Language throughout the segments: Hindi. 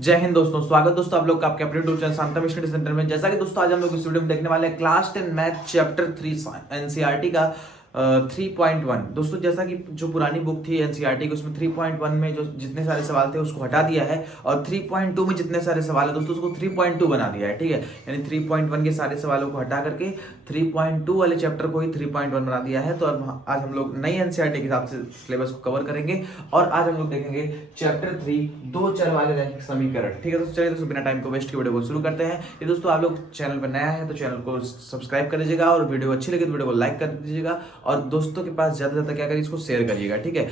जय हिंद दोस्तों, स्वागत दोस्तों आप लोग का आपके अपने YouTube channel Shanta study centre में। जैसा कि दोस्तों आज हम लोग इस वीडियो में देखने वाले हैं क्लास 10 मैथ चैप्टर 3 एनसीईआरटी का 3.1। दोस्तों जैसा कि जो पुरानी बुक थी एनसीईआरटी की उसमें 3.1 में जो जितने सारे सवाल थे उसको हटा दिया है और 3.2 में जितने सारे सवाल है दोस्तों उसको 3.2 बना दिया है। ठीक है, यानी 3.1 के सारे सवालों को हटा करके 3.2 वाले चैप्टर को ही 3.1 बना दिया है। तो अब आज हम लोग नई एनसीईआरटी के हिसाब से सिलेबस को कवर करेंगे और आज हम लोग देखेंगे चैप्टर 3 दो चर वाले रैखिक समीकरण। ठीक है दोस्तों, चलिए दोस्तों बिना टाइम को वेस्ट के वीडियो को शुरू करते हैं। ये दोस्तों आप लोग चैनल पर नया है तो चैनल को सब्सक्राइब कर लीजिएगा और वीडियो अच्छी लगे तो वीडियो को लाइक कर दीजिएगा और दोस्तों के पास ज्यादा से ज्यादा क्या करिए इसको शेयर करिएगा। ठीक है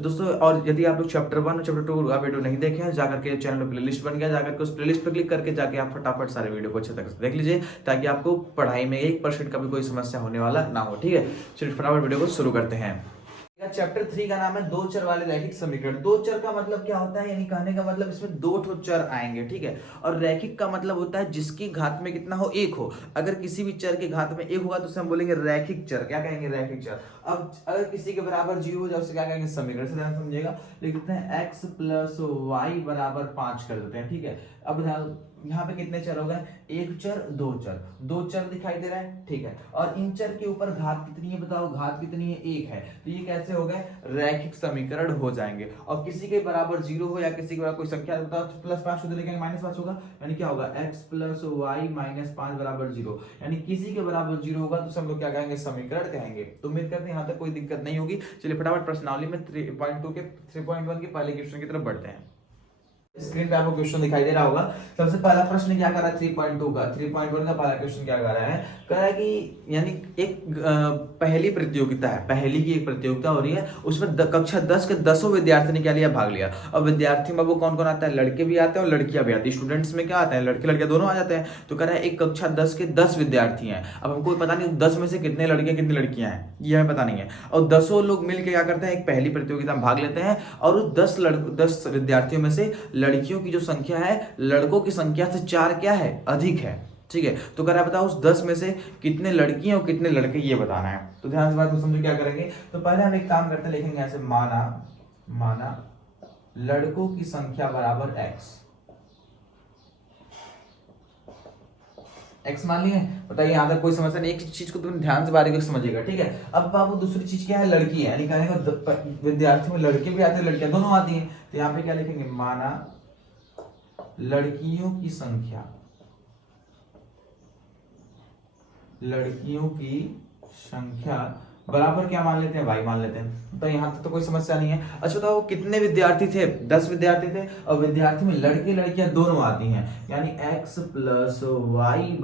दोस्तों, और यदि आप लोग चैप्टर 1 और चैप्टर 2 का वीडियो नहीं देखे हैं जाकर के चैनल में प्लेलिस्ट बन गया, जाकर के उस प्लेलिस्ट पर क्लिक करके जाके आप फटाफट सारे वीडियो को अच्छे तरह से देख लीजिए ताकि आपको पढ़ाई में 1% का भी कोई समस्या होने वाला ना हो। ठीक है, चलिए फटाफट वीडियो को शुरू करते हैं। चैप्टर 3 का नाम है दो चर वाले रैखिक समीकरण। दो चर का मतलब क्या होता है, यानी कहने का मतलब इसमें दो ठो चर आएंगे। ठीक है, और रैखिक का मतलब होता है जिसकी घात में कितना हो, एक हो। अगर किसी भी चर के घात में एक होगा तो उसे हम बोलेंगे रैखिक चर। क्या कहेंगे, रैखिक चर। अब अगर किसी के बराबर 0 हो जाए उसे क्या कहेंगे, समीकरण। से ध्यान समझिएगा, लिखते हैं x + y = 5 कर देते हैं। ठीक है, अब ध्यान यहाँ पे कितने चर हो गए, एक चर दो चर, दो चर दिखाई दे रहा है। ठीक है, और इन चर के ऊपर घात कितनी है बताओ, घात कितनी है, एक है। तो ये कैसे हो गए, रैखिक समीकरण हो जाएंगे। और किसी के बराबर 0 हो या किसी के बराबर कोई संख्या बताओ +5 को लेके -5 होगा, यानी क्या होगा, x + y - 5 = 0। यानी किसी के बराबर 0 होगा तो हम लोग क्या कहेंगे, समीकरण कहेंगे। तो उम्मीद करते हैं यहाँ तक कोई दिक्कत नहीं होगी। चलिए फटाफट प्रश्नावली में 3.1 के पहले क्वेश्चन की तरफ बढ़ते हैं। स्क्रीन पे आपको क्वेश्चन दिखाई दे रहा होगा। सबसे पहला प्रश्न क्या कर रहा है, 3.2 का 3.1 का पहला क्वेश्चन क्या कर रहा है, कह रहा है कि यानी एक पहली प्रतियोगिता है, पहली की एक प्रतियोगिता हो रही है, उसमें कक्षा 10 के 10 विद्यार्थी ने क्या लिया, भाग लिया। और विद्यार्थी में वो कौन कौन आता है, लड़के भी आते हैं और लड़कियां भी आती है। स्टूडेंट्स में क्या आता है, लड़के लड़कियां दोनों आ जाते हैं। तो कह रहा है एक कक्षा 10 के 10 विद्यार्थी हैं। अब हमको पता नहीं 10 में से कितने लड़के कितनी लड़कियां हैं, ये हमें पता नहीं है। और 10 लोग मिलकर क्या करते हैं, एक पहली प्रतियोगिता में भाग लेते हैं और उस 10 विद्यार्थियों में से लड़कियों की जो संख्या है लड़कों की संख्या से 4 क्या है, अधिक है। ठीक है, तो कह रहा है बताओ उस 10 में से कितने लड़कियां और कितने लड़के, ये बताना है। तो ध्यान से बात को समझो, क्या करेंगे। तो पहले हम एक काम करते हैं, लिखेंगे ऐसे, माना लड़कों की संख्या बराबर x मान लिए। बताइए यहाँ तक कोई समस्या नहीं, एक चीज को तुम ध्यान से बारीकी से समझिएगा। ठीक है, अब बाबू दूसरी चीज क्या है, लड़की है, यानी कहने का विद्यार्थी में लड़के भी आते हैं लड़कियां दोनों आती हैं। तो यहाँ पे क्या लिखेंगे, माना लड़कियों की संख्या बराबर क्या मान लेते हैं, y मान लेते हैं। तो यहाँ तक तो कोई समस्या नहीं है। अच्छा बताओ कितने विद्यार्थी थे, 10 विद्यार्थी थे और विद्यार्थी में लड़के लड़कियां दोनों आती हैं, यानी x + y =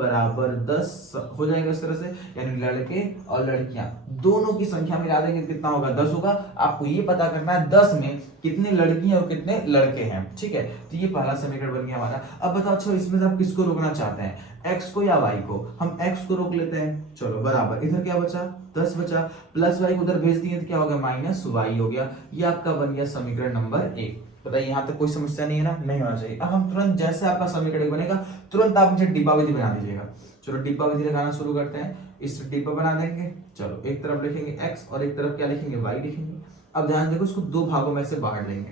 10 हो जाएगा इस तरह से। यानी लड़के और लड़कियां दोनों की संख्या मिला देंगे कितना होगा, 10 होगा। आपको ये पता करना है 10 में कितने लड़कियां और कितने लड़के हैं। ठीक है, तो ये पहला समीकरण बन गया हमारा। अब बताओ अच्छा इसमें से आप किसको रोकना चाहते हैं, x को या y को। हम x को रोक लेते हैं, चलो बराबर, इधर क्या बचा, 10 बचा, प्लस y उधर भेज दिए तो क्या हो गया, -y हो गया। ये आपका बन गया समीकरण नंबर 1। बताइए यहाँ तक कोई समस्या नहीं है ना, नहीं होना चाहिए। अब हम तुरंत जैसे आपका समीकरण बनेगा तुरंत आप मुझे डिब्बा विधि बना दीजिएगा। चलो डिब्बा विधि लगाना शुरू करते हैं। इस डिब्बा बना देंगे, चलो एक तरफ लिखेंगे x और एक तरफ क्या लिखेंगे, y लिखेंगे। अब ध्यान देखो इसको दो भागों में से बांट देंगे।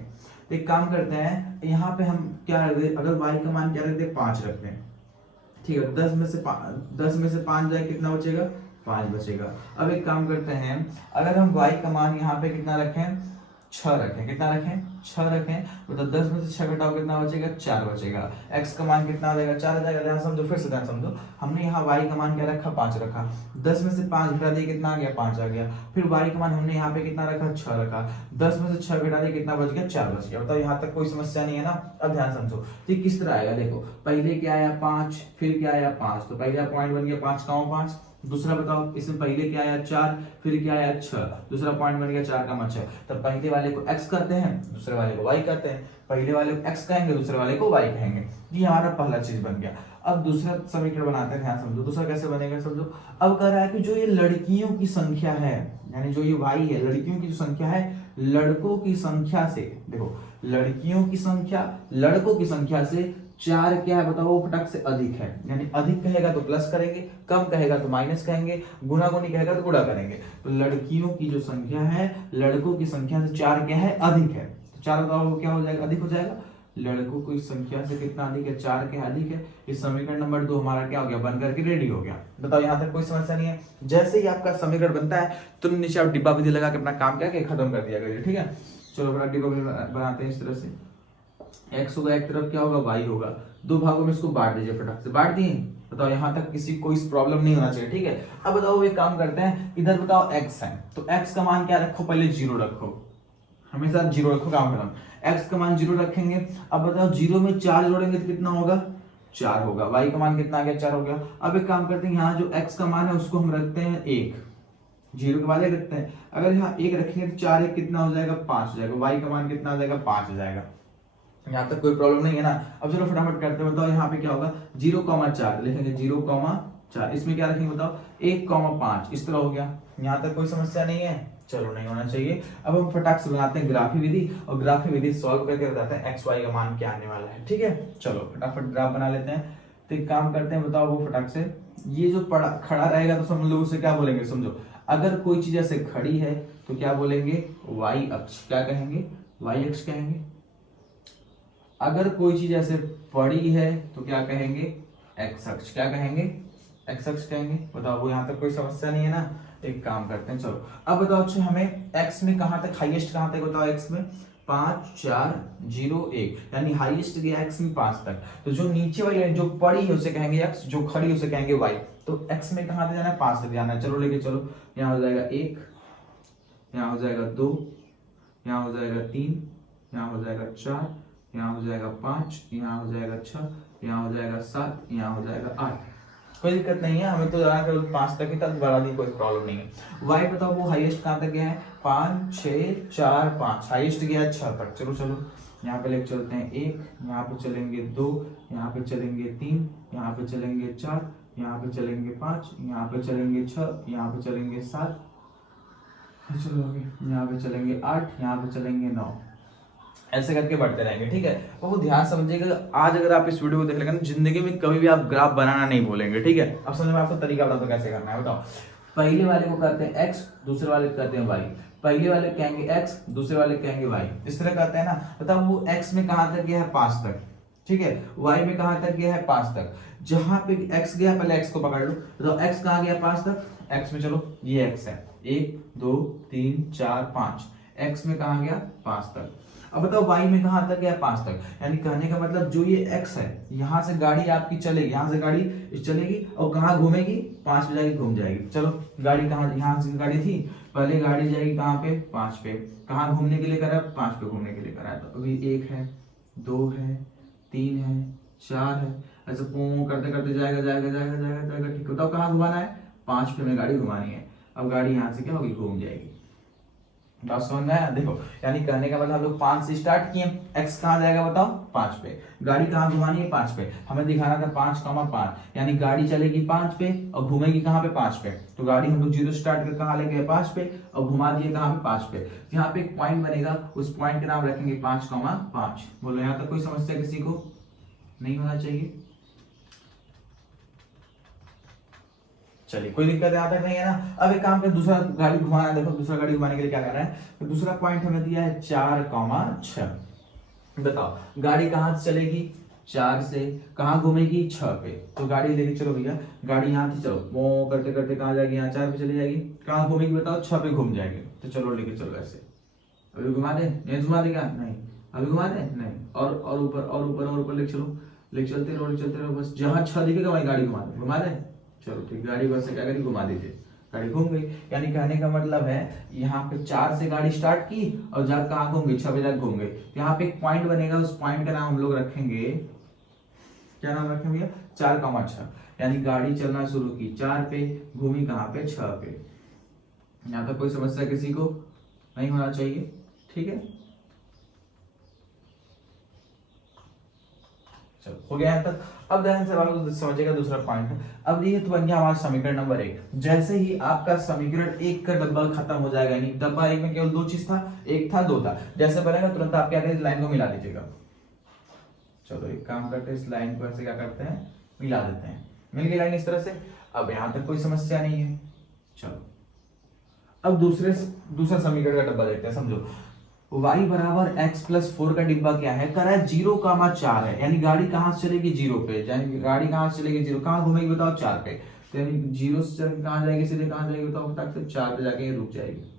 तो एक काम करते हैं, यहाँ पे हम क्या रख दे, अगर y का मान क्या रख दे, 5 रखते हैं। ठीक है, 10 में से 5 जाए कितना बचेगा, 5 बचेगा। अब एक काम करते हैं, अगर हम y का मान यहाँ पे कितना रखें, 6 रखें, कितना रखें, 6 रखें, मतलब 10 में से 6 घटाओ कितना बचेगा, 4 बचेगा। x का मान कितना आ जाएगा, 4 आ जाएगा। ध्यान समझो, फिर से ध्यान समझो, हमने यहाँ y का मान क्या रखा, 5 रखा, 10 में से 5 घटा दिए कितना आ गया, 5 आ गया। फिर y का मान हमने यहाँ पे कितना रखा, 6 रखा, 10 में से 6 घटा दिए कितना बच गया, 4 बच गया। बताओ यहाँ तक कोई समस्या नहीं है ना। अब ध्यान समझो, ठीक किस तरह आएगा, देखो पहले क्या आया 5, फिर क्या आया 5, तो पहला पॉइंट बन गया 5 का 5। दूसरा बताओ इसमें पहले क्या आया 4, फिर क्या आया 6, दूसरा पॉइंट बन गया 4 का 6। तब पहले वाले को x करते हैं, दूसरे वाले को y करते हैं। पहले वाले को x कहेंगे, दूसरे वाले को y कहेंगे। ये हमारा पहला चीज बन गया। अब दूसरा समीकरण बनाते हैं, ध्यान समझो दूसरा कैसे बनेगा, समझो। अब कह रहा है कि जो ये लड़कियों की संख्या है, यानी जो ये y है, लड़कियों की जो संख्या है लड़कों की संख्या से, देखो लड़कियों की संख्या लड़कों की संख्या से 4 क्या है बताओ, वो फटक से अधिक है। यानी अधिक कहेगा तो प्लस करेंगे, कम कहेगा तो माइनस कहेंगे, गुना गुनी कहेगा तो गुणा करेंगे। तो लड़कियों की जो संख्या है लड़कों की संख्या से 4 क्या है, अधिक है। तो 4 बताओ क्या हो जाएगा, अधिक हो जाएगा। लड़कों की संख्या से कितना अधिक है, 4 के अधिक है। इस समीकरण नंबर 2 हमारा क्या हो गया, बन करके रेडी हो गया। बताओ यहाँ तक कोई समस्या नहीं है। जैसे ही आपका समीकरण बनता है तो नीचे आप डिब्बा विधि लगा के अपना काम क्या खत्म कर दिया करिए, ठीक है। चलो बड़ा डिब्बा विधि बनाते हैं इस तरह से। x होगा एक तरफ, क्या होगा y होगा, 2 भागों में इसको बांट दीजिए, फटाक से बांट दिए। बताओ यहाँ तक किसी को इस प्रॉब्लम नहीं होना चाहिए, ठीक है। अब बताओ एक काम करते हैं, इधर बताओ x है तो x का मान क्या रखो, पहले 0 रखो, हमेशा 0 रखो, काम खत्म। x का मान 0 रखेंगे। अब बताओ 0 में 4 जोड़ेंगे तो कितना होगा, 4 होगा। y का मान कितना आ गया, 4 हो गया। अब एक काम करते हैं, यहाँ जो x का मान है उसको हम रखते हैं 1, 0 के बाद 1 रखते हैं। अगर यहाँ 1 रखेंगे तो 4 1 कितना हो जाएगा, 5 हो जाएगा। y का मान कितना आ जाएगा, 5 हो जाएगा। यहाँ तक कोई प्रॉब्लम नहीं है ना। अब चलो फटाफट करते हैं। बताओ यहाँ पे क्या होगा, 0,4 लिखेंगे, 0,4 इसमें क्या रखेंगे बताओ, 1,5 इस तरह हो गया। यहाँ तक कोई समस्या नहीं है, चलो नहीं होना चाहिए। अब हम फटाक से बनाते हैं ग्राफी विधि, और ग्राफी विधि सॉल्व करके बताते हैं एक्स वाई का मान क्या आने वाला है, ठीक है। चलो फटाफट ग्राफ बना लेते हैं। तो एक काम करते हैं, बताओ वो फटाक से, ये जो खड़ा रहेगा तो हम लोग उसे क्या बोलेंगे, समझो। अगर कोई चीज ऐसे खड़ी है तो क्या बोलेंगे, वाई अक्ष, क्या कहेंगे, वाई अक्ष कहेंगे। अगर कोई चीज ऐसे पड़ी है तो क्या कहेंगे, एक्स अक्ष, क्या कहेंगे, एक्स अक्ष कहेंगे। बताओ वो यहाँ तक कोई समस्या नहीं है ना। एक काम करते हैं, चलो अब बताओ अच्छा हमें एक्स में कहां तक, हाईएस्ट कहां तक, बताओ एक्स में 5 4 0 1, यानी हाईएस्ट गया एक्स में 5 तक। तो जो नीचे वाली है जो पड़ी है उसे कहेंगे एक्स, जो खड़ी है उसे कहेंगे वाई। तो एक्स में कहां तक जाना है, 5 तक जाना है। चलो लेके चलो, यहाँ हो जाएगा 1, यहाँ हो जाएगा 2, यहाँ हो जाएगा 3, यहाँ हो जाएगा 4, यहाँ हो जाएगा 5, यहाँ हो जाएगा 6, यहाँ हो जाएगा 7, यहाँ हो जाएगा 8। कोई दिक्कत नहीं है, हमें तो जाना केवल 5 तक ही, तक बढ़ा दी कोई प्रॉब्लम नहीं है। वाई बताओ वो हाईएस्ट कहां तक गया है, 5 6 4 5, हाईएस्ट गया है 6 तक। चलो चलो यहाँ पे लेके चलते हैं 1, यहाँ पे चलेंगे 2, यहाँ पे चलेंगे 3, यहाँ पे चलेंगे 4, यहाँ पे चलेंगे 5, यहाँ पे चलेंगे 6, यहाँ पे चलेंगे 7, चलो यहाँ पे चलेंगे 8, यहाँ पे चलेंगे 9, ऐसे करके बढ़ते रहेंगे, ठीक है। तो वो ध्यान समझिएगा, आज अगर आप इस वीडियो को देख लेंगे ना, जिंदगी में कभी भी आप ग्राफ बनाना नहीं भूलेंगे, ठीक है। अब समझ में आपको तरीका बताओ तो कैसे करना है। बताओ पहले वाले को करते हैं x, दूसरे वाले को करते हैं y। पहले वाले कहेंगे x, दूसरे वाले कहेंगे y, इस तरह करते हैं ना। बताओ वो x में कहां तक गया है, 5 तक, ठीक है। y में कहां तक गया है, 5 तक। जहां पे x गया पहले x को पकड़ लो। बताओ x कहां गया, 5 तक। x में चलो ये x है, 1 2 3 4 5, x में कहां गया, 5 तक। अब बताओ y में कहां तक गया, 5 तक। यानी कहने का मतलब जो ये x है, यहां से गाड़ी आपकी चलेगी, यहां से गाड़ी चलेगी और कहां घूमेगी, 5 पे जाके घूम जाएगी। चलो गाड़ी कहां, यहां से गाड़ी थी, पहले गाड़ी जाएगी कहां पे, 5 पे। कहां घूमने के लिए करा, 5 पे घूमने के लिए करा है। तो अभी 1 है, 2 है, 3 है, 4 है, ऐसे पू करते करते जाएगा जाएगा जाएगा जाएगा जाएगा, ठीक है। बताओ कहां घुमाना है, 5 पे में गाड़ी घुमानी है। अब गाड़ी यहां से क्या होगी, घूम जाएगी। बात समझ में आया, देखो यानी कहने का मतलब हम लोग 5 से स्टार्ट किए, x कहां जाएगा बताओ, 5 पे। गाड़ी कहां घुमानी है, 5 पे। हमें दिखाना था 5,5, यानी गाड़ी चलेगी 5 पे और घूमेगी कहां पे, 5 पे। तो गाड़ी हम लोग 0 स्टार्ट कर कहां ले गए, 5 पे, और घुमा दिए कहां पे, 5 पे। यहाँ पे एक पॉइंट बनेगा, उस पॉइंट का नाम रखेंगे 5,5। बोलो यहाँ तक कोई समस्या किसी को नहीं होना चाहिए। चलिए कोई दिक्कत यहाँ तक नहीं है ना। अब एक काम कर, दूसरा गाड़ी घुमाना है। देखो दूसरा गाड़ी घुमाने के लिए क्या करना है, तो दूसरा पॉइंट हमें दिया है 4,6। बताओ गाड़ी कहां से चलेगी, 4 से, कहां घूमेगी, 6 पे। तो गाड़ी लेके चलो भैया, गाड़ी यहाँ थी, चलो वो करते करते कहां जाएगी, यहाँ 4 पे चली जाएगी। कहां घूमेगी बताओ, 6 पे घूम जाएगी। तो चलो लेके चलो ऐसे, अभी घुमा दे, नहीं घुमा देगा, नहीं अभी घुमा दे, नहीं, और ऊपर और ऊपर और ऊपर लेके चलो, लेके चलते रहो बस, जहां 6 दिखेगा वही गाड़ी घुमा दे। चलो ठीक, गाड़ी बस से क्या करी, घुमा दीजिए, गाड़ी घूम गई। यानी कहने का मतलब है यहाँ पे 4 से गाड़ी स्टार्ट की और जाकर कहाँ घूम गई, 6 बजे तक घूम गई। यहाँ पे एक पॉइंट बनेगा, उस पॉइंट का नाम हम लोग रखेंगे, क्या नाम रखेंगे भैया, 4,6। यानी गाड़ी चलना शुरू की 4 पे, घूमी कहाँ पे, 6 पे। यहाँ तक कोई समस्या किसी को नहीं होना चाहिए, ठीक है। हो गया यहाँ तक। अब ध्यान से समझिएगा दूसरा पॉइंट है। अब ये तो बन गया हमारा समीकरण नंबर 1। जैसे ही आपका समीकरण 1 का डब्बा खत्म हो जाएगा, यानी डब्बा 1 में केवल 2 चीज था, 1 था 2 था, जैसे बनेगा तुरंत आप क्या करें, लाइन को मिला दीजिएगा। चलो एक काम करते हैं, इस लाइन को ऐसे क्या करते हैं, मिला देते हैं। मिल गई लाइन इस तरह से। अब यहां तक कोई समस्या नहीं है। चलो अब दूसरा समीकरण का डब्बा देखते हैं। समझो y बराबर x प्लस 4 का डिब्बा क्या है, कह रहा है 0,4 है, यानी गाड़ी कहां से चलेगी 0 पे, यानी गाड़ी कहां से चलेगी 0, कहां घूमेगी बताओ 4 पे, तो यानी 0 से चल कहां जाएगी, सीधे कहां जाएगी बताओ फटाक से 4 पे जाके रुक जाएगी।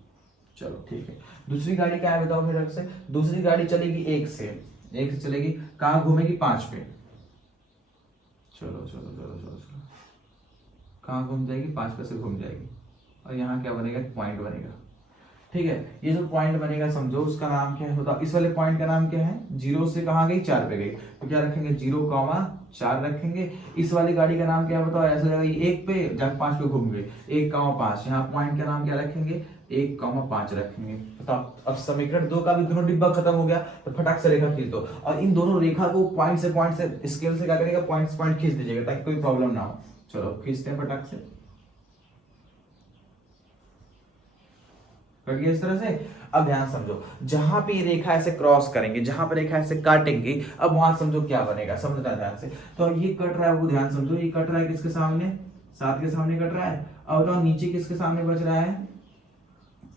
चलो ठीक है, दूसरी गाड़ी क्या है बताओ फटाक से, दूसरी गाड़ी चलेगी 1 से चलेगी, कहां घूमेगी 5 पे, चलो चलो चलो चलो चलो, कहां घूम जाएगी 5 पे से घूम जाएगी, और यहाँ क्या बनेगा, पॉइंट बनेगा। ठीक है, ये जो पॉइंट बनेगा समझो उसका नाम क्या है बताओ, इस वाले पॉइंट का नाम क्या है, 0 से कहां गई 4 पे गई, तो क्या रखेंगे 0,4 रखेंगे। इस वाली गाड़ी का नाम क्या बताओ, ऐसा जाएगा 1 पे जाकर 5 पे घूम गई, 1,5, यहाँ पॉइंट का नाम क्या रखेंगे 1,5 रखेंगे। बताओ अब समीकरण 2 का भी दोनों डिब्बा खत्म हो गया, तो फटाक से रेखा खींच दो, और इन दोनों रेखा को पॉइंट से स्केल से क्या करेगा, पॉइंट खींच दीजिएगा ताकि कोई प्रॉब्लम ना हो। चलो खींचते हैं फटाक से, इस तरह से। अब ध्यान समझो, जहां पे ये रेखा ऐसे क्रॉस करेंगे, जहां पे रेखा ऐसे काटेंगे, अब वहां समझो क्या बनेगा, समझना ध्यान से। तो ये कट रहा है, वो ध्यान समझो, ये कट रहा है किसके सामने, 7 के सामने कट रहा है, और तो नीचे किसके सामने बच रहा है,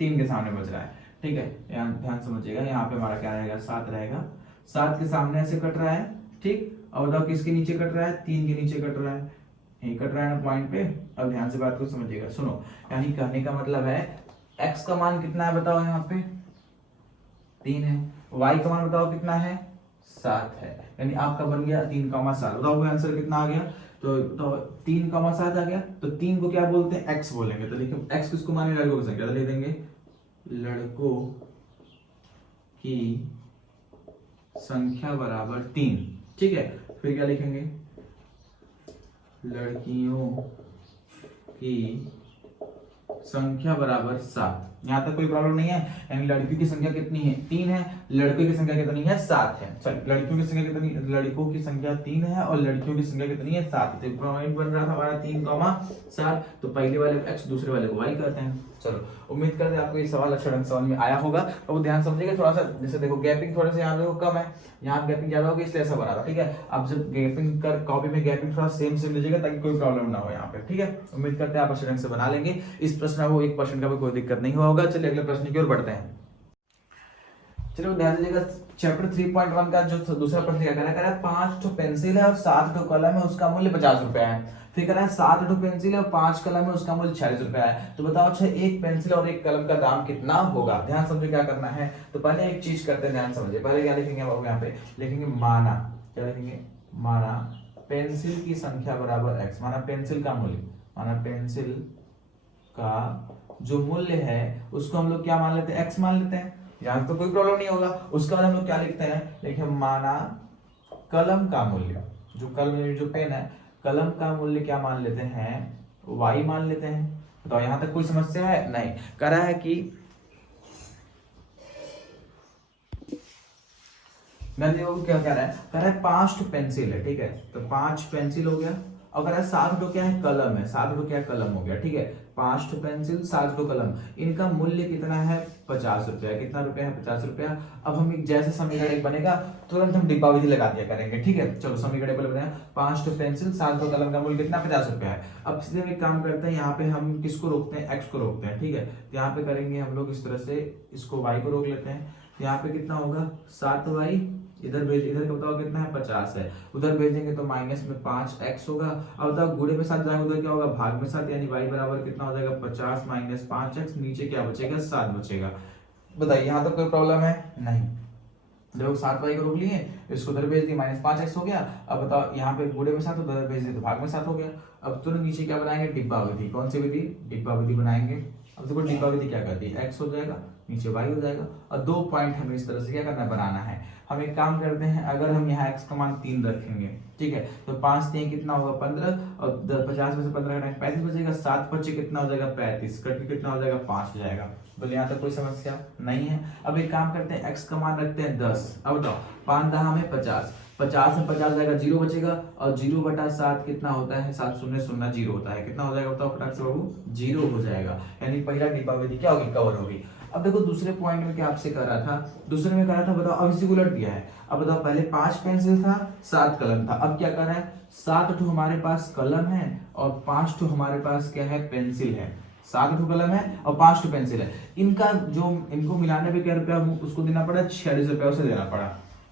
3 के सामने बच रहा है। ठीक है, ध्यान समझिएगा, यहाँ पे हमारा क्या रहेगा 7 रहेगा, 7 के सामने ऐसे कट रहा है, ठीक, और बताओ किसके नीचे कट रहा है, 3 के नीचे कट रहा है, यही कट रहा है ना पॉइंट पे। अब ध्यान से बात को समझिएगा, सुनो, यानी कहने का मतलब है x का मान कितना है बताओ, यहाँ पे 3 है, y का मान बताओ कितना है 7 है, यानी आपका बन गया 3,7। बताओ आंसर कितना आ गया, तो 3,7 आ गया। तो 3 को क्या बोलते हैं, x बोलेंगे, तो देखिए x किसको माने, लड़कों की संख्या, तो लिख देंगे लड़कों की संख्या बराबर 3। ठीक है, फिर क्या लिखेंगे, लड़कियों की संख्या बराबर 7। यहाँ तक कोई प्रॉब्लम नहीं है, यानी लड़कियों की संख्या कितनी है 3 है, लड़कों की संख्या कितनी है 7 है। चल, लड़कियों की संख्या कितनी, लड़कों की संख्या 3 है और लड़कियों की संख्या कितनी है 7। तो पॉइंट बन रहा था हमारा 3,7, तो पहले वाले को x, दूसरे वाले को y करते हैं। चलो, उम्मीद करते हैं आपको ये सवाल अच्छा ढंग समझ में आया होगा। तो ध्यान समझिएगा, थोड़ा सा जैसे देखो गैपिंग थोड़ा सा यहाँ देखो कम है, यहाँ गैपिंग ज्यादा होगी इसलिए ऐसा बना था। ठीक है, आप जब गैपिंग कर कॉपी में गैपिंग थोड़ा सेम लीजिएगा ताकि कोई प्रॉब्लम ना हो यहाँ पे। ठीक है, उम्मीद करते हैं आप अच्छे ढंग से बना लेंगे। इस प्रश्न को 1% का भी कोई दिक्कत नहीं होगा। चलिए अगले प्रश्न की ओर बढ़ते हैं। चलो ध्यान दीजिएगा, चैप्टर 3.1 का जो दूसरा प्रश्न क्या कह रहा है, 5 पेंसिल है और 7 कलम है, उसका मूल्य 50 रुपया है। फिर कह रहा है 7 पेंसिल है और 5 कलम है, उसका मूल्य 46 रुपया है। तो बताओ अच्छा, एक पेंसिल और एक कलम का दाम कितना होगा। ध्यान समझो क्या करना है, तो पहले एक चीज करते हैं, ध्यान समझिए। पहले क्या लिखेंगे बाबू, यहाँ पे लिखेंगे माना, क्या लिखेंगे, माना पेंसिल की संख्या बराबर x, माना पेंसिल का मूल्य, माना पेंसिल का जो मूल्य है उसको हम लोग क्या मान लेते हैं, x मान लेते हैं। यहाँ तो कोई प्रॉब्लम नहीं होगा। उसके बाद हम लोग क्या लिखते हैं, देखिए माना कलम का मूल्य, जो कलम जो पेन है, कलम का मूल्य क्या मान लेते हैं, y मान लेते हैं। बताओ यहाँ तक कोई समस्या है, नहीं। कह रहा है कि क्या कह रहा है, कह रहा है 5 पेंसिल है। ठीक है, तो 5 पेंसिल हो गया, और कह रहा है 7 क्या है, कलम है, 7 क्या कलम हो गया। ठीक है, 5 पेंसिल 7 कलम, इनका मूल्य कितना है 50 रुपया। कितना रुपया है 50 रुपया। अब हम जैसे समीकरण एक बनेगा तुरंत हम डिब्बा विधि लगा दिया करेंगे। ठीक है, चलो समीकरण बनेगा 5 पेंसिल 7 कलम का मूल्य कितना 50 रुपया है। अब सीधे एक काम करते हैं, यहाँ पे हम किसको रोकते हैं, x को रोकते हैं। ठीक है, तो यहाँ पे करेंगे हम लोग इस तरह से, इसको y को रोक लेते हैं। यहाँ पे कितना होगा 7y, इधर भेज, इधर का बताओ कितना है 50 है, उधर भेजेंगे तो माइनस में 5x होगा। अब बताओ गुणे में 7 जाएगा, उधर क्या होगा भाग में 7, यानी y बराबर कितना हो जाएगा 50 माइनस 5x, नीचे क्या बचेगा 7 बचेगा। बताइए यहाँ तक कोई प्रॉब्लम है, नहीं। देखो 7y को रोक लिए, इसको उधर भेज दिए, माइनस 5x हो गया। अब बताओ यहाँ पे गुणे में 7, उधर भेज दिए तो भाग में 7 हो गया। अब तुरंत नीचे क्या बनाएंगे, डिब्बा विधि। कौन सी विधि, डिब्बा विधि बनाएंगे। अब देखो डिब्बा विधि क्या करती है, x हो जाएगा, नीचे y हो जाएगा, और 2 पॉइंट हमें इस तरह से क्या करना है, बनाना है। हम एक काम करते हैं, अगर हम यहाँ x का मान 3 रखेंगे, ठीक है, तो 5 3 कितना होगा 15, और 50 में से 15 घटाएं 35 बचेगा, 7 बचे कितना हो जाएगा 35, कट के कितना हो जाएगा 5 हो जाएगा। बोले यहाँ तक कोई समस्या नहीं है। अब एक काम करते हैं, x का मान रखते हैं 10। अब बताओ 5 10 में 50, 50 में 50 जाएगा, 0 बचेगा, और 0/7 कितना होता है, 7 0 0 0 होता है। कितना हो जाएगा बताओ फटाक से बाबू, 0 हो जाएगा। यानी पहला डिब्बा विधि क्या होगी, कवर होगी। अब देखो दूसरे पॉइंट में क्या आपसे कर रहा था, दूसरे में कर रहा था, बताओ अब इसी को उलट दिया है। अब बताओ पहले 5 पेंसिल था 7 कलम था, अब क्या कर रहा है 7 ठो हमारे पास कलम है और 5 ठो हमारे पास क्या है पेंसिल है। 7 ठो कलम है और 5 ठो पेंसिल है। इनका जो इनको मिलाने पे क्या रुपया उसको देना पड़ा, 46 रुपया उसे देना पड़ा।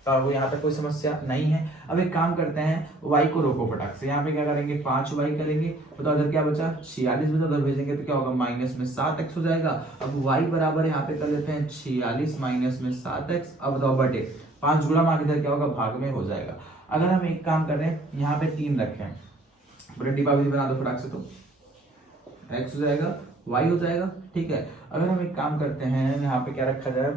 तो अब यहाँ तक कोई समस्या नहीं है। अब एक काम करते हैं, y को रोको फटाक से। यहाँ पे क्या करेंगे, 5y करेंगे। बताओ इधर क्या बचा, 46 बचा, उधर भेजेंगे तो क्या होगा, माइनस में 7x हो जाएगा। अब y बराबर यहाँ पे कर लेते हैं 46 माइनस में 7x। अब बताओ बटे 5 गुणा मार इधर क्या होगा, भाग में हो जाएगा। अगर हम एक काम कर रहे हैं, यहाँ पे 3 रखें, बड़े डिब्बा भी बना दो फटाक से, तो x हो जाएगा, y हो जाएगा। ठीक है, अगर हम एक काम करते हैं, यहाँ पे क्या रखा जाए,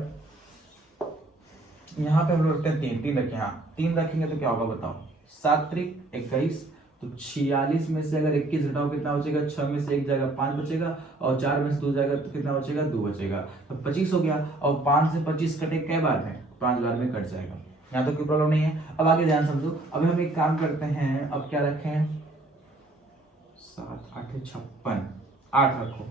यहाँ पे हम लोग रखते हैं 3 रखें। हाँ 3 रखेंगे तो क्या होगा बताओ, 7 त्रिक 21। तो 46 में से अगर 21 घटाओ कितना बचेगा, 6 में से 1 जाएगा 5 बचेगा, और 4 में से 2 जाएगा तो कितना बचेगा, 2 बचेगा। तो 25 हो गया। और 5 से 25 कटे कै बार में, 5 बार में कट जाएगा। यहाँ तो कोई प्रॉब्लम नहीं है। अब आगे ध्यान समझो। अब हम एक काम करते हैं, अब क्या रखें, 7 8 56, 8 रखो,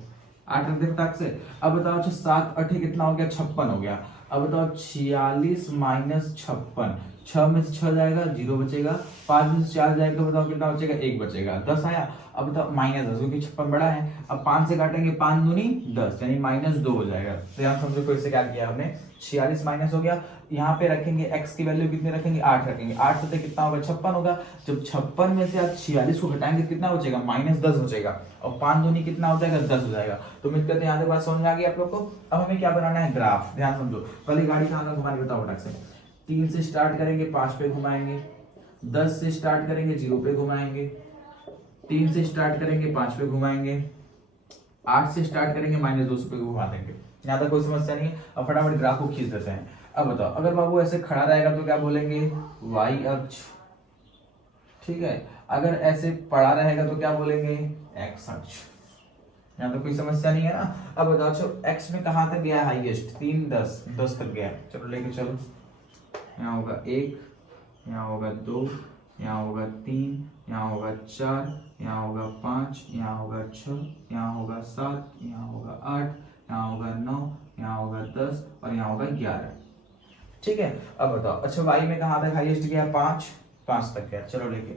8 रख दे फटाक से। अब बताओ अच्छा 7 8 कितना हो गया, 56 हो गया। अब बताओ 46 माइनस 56, 6 में से 6 जाएगा, 0 बचेगा। 5 में से 4 जाएगा, बताओ कितना बचेगा, 1 बचेगा। 10 आया। अब बताओ माइनस 10, क्योंकि 56 बड़ा है। अब 5 से काटेंगे, 5 दूनी 10, यानी माइनस 2 हो जाएगा। तो यहाँ समझो फिर से क्या किया हमने, 46 माइनस हो गया। यहाँ पे रखेंगे x की वैल्यू कितनी रखेंगे, 8 रखेंगे। 8 से कितना होगा, 56 होगा। जब 56 में से आप 46 को घटाएंगे कितना बचेगा, माइनस 10 बचेगा। और 5 दूनी कितना हो जाएगा, 10 हो जाएगा। तो उम्मीद करते हैं यहाँ तक बात समझ में आ गई आप लोग को। अब हमें क्या बनाना है, ग्राफ। ध्यान समझो, पहले गाड़ी कहाँ घुमानी बताओ फटाक से। 3 से स्टार्ट करेंगे, 5 पे घुमाएंगे। 10 से स्टार्ट करेंगे, 0 पे घुमाएंगे। 3 से स्टार्ट करेंगे, 5 पे घुमाएंगे। 8 से स्टार्ट करेंगे, माइनस 2 पे घुमा देंगे। यहाँ तक कोई समस्या नहीं है। अब फटाफट ग्राफ को खींच देते हैं। अब बताओ, अगर बाबू ऐसे खड़ा रहेगा तो क्या बोलेंगे, y अक्ष। ठीक है, अगर ऐसे पड़ा रहेगा तो क्या बोलेंगे, x अक्ष। यहाँ तो कोई समस्या नहीं है ना। अब बताओ चलो x में कहां तक गया, हाईएस्ट 3 10 10 तक गया। चलो लेके चलो, यहाँ होगा 1, यहाँ होगा 2, यहाँ होगा 3, यहाँ होगा 4, यहाँ होगा 5, यहाँ होगा 6, यहाँ होगा 7, यहाँ होगा 8, यहाँ होगा 9, यहाँ होगा 10 और यहाँ होगा 11। ठीक है, अब बताओ अच्छा y में कहां तक हाईएस्ट गया, 5 तक गया। चलो लेके,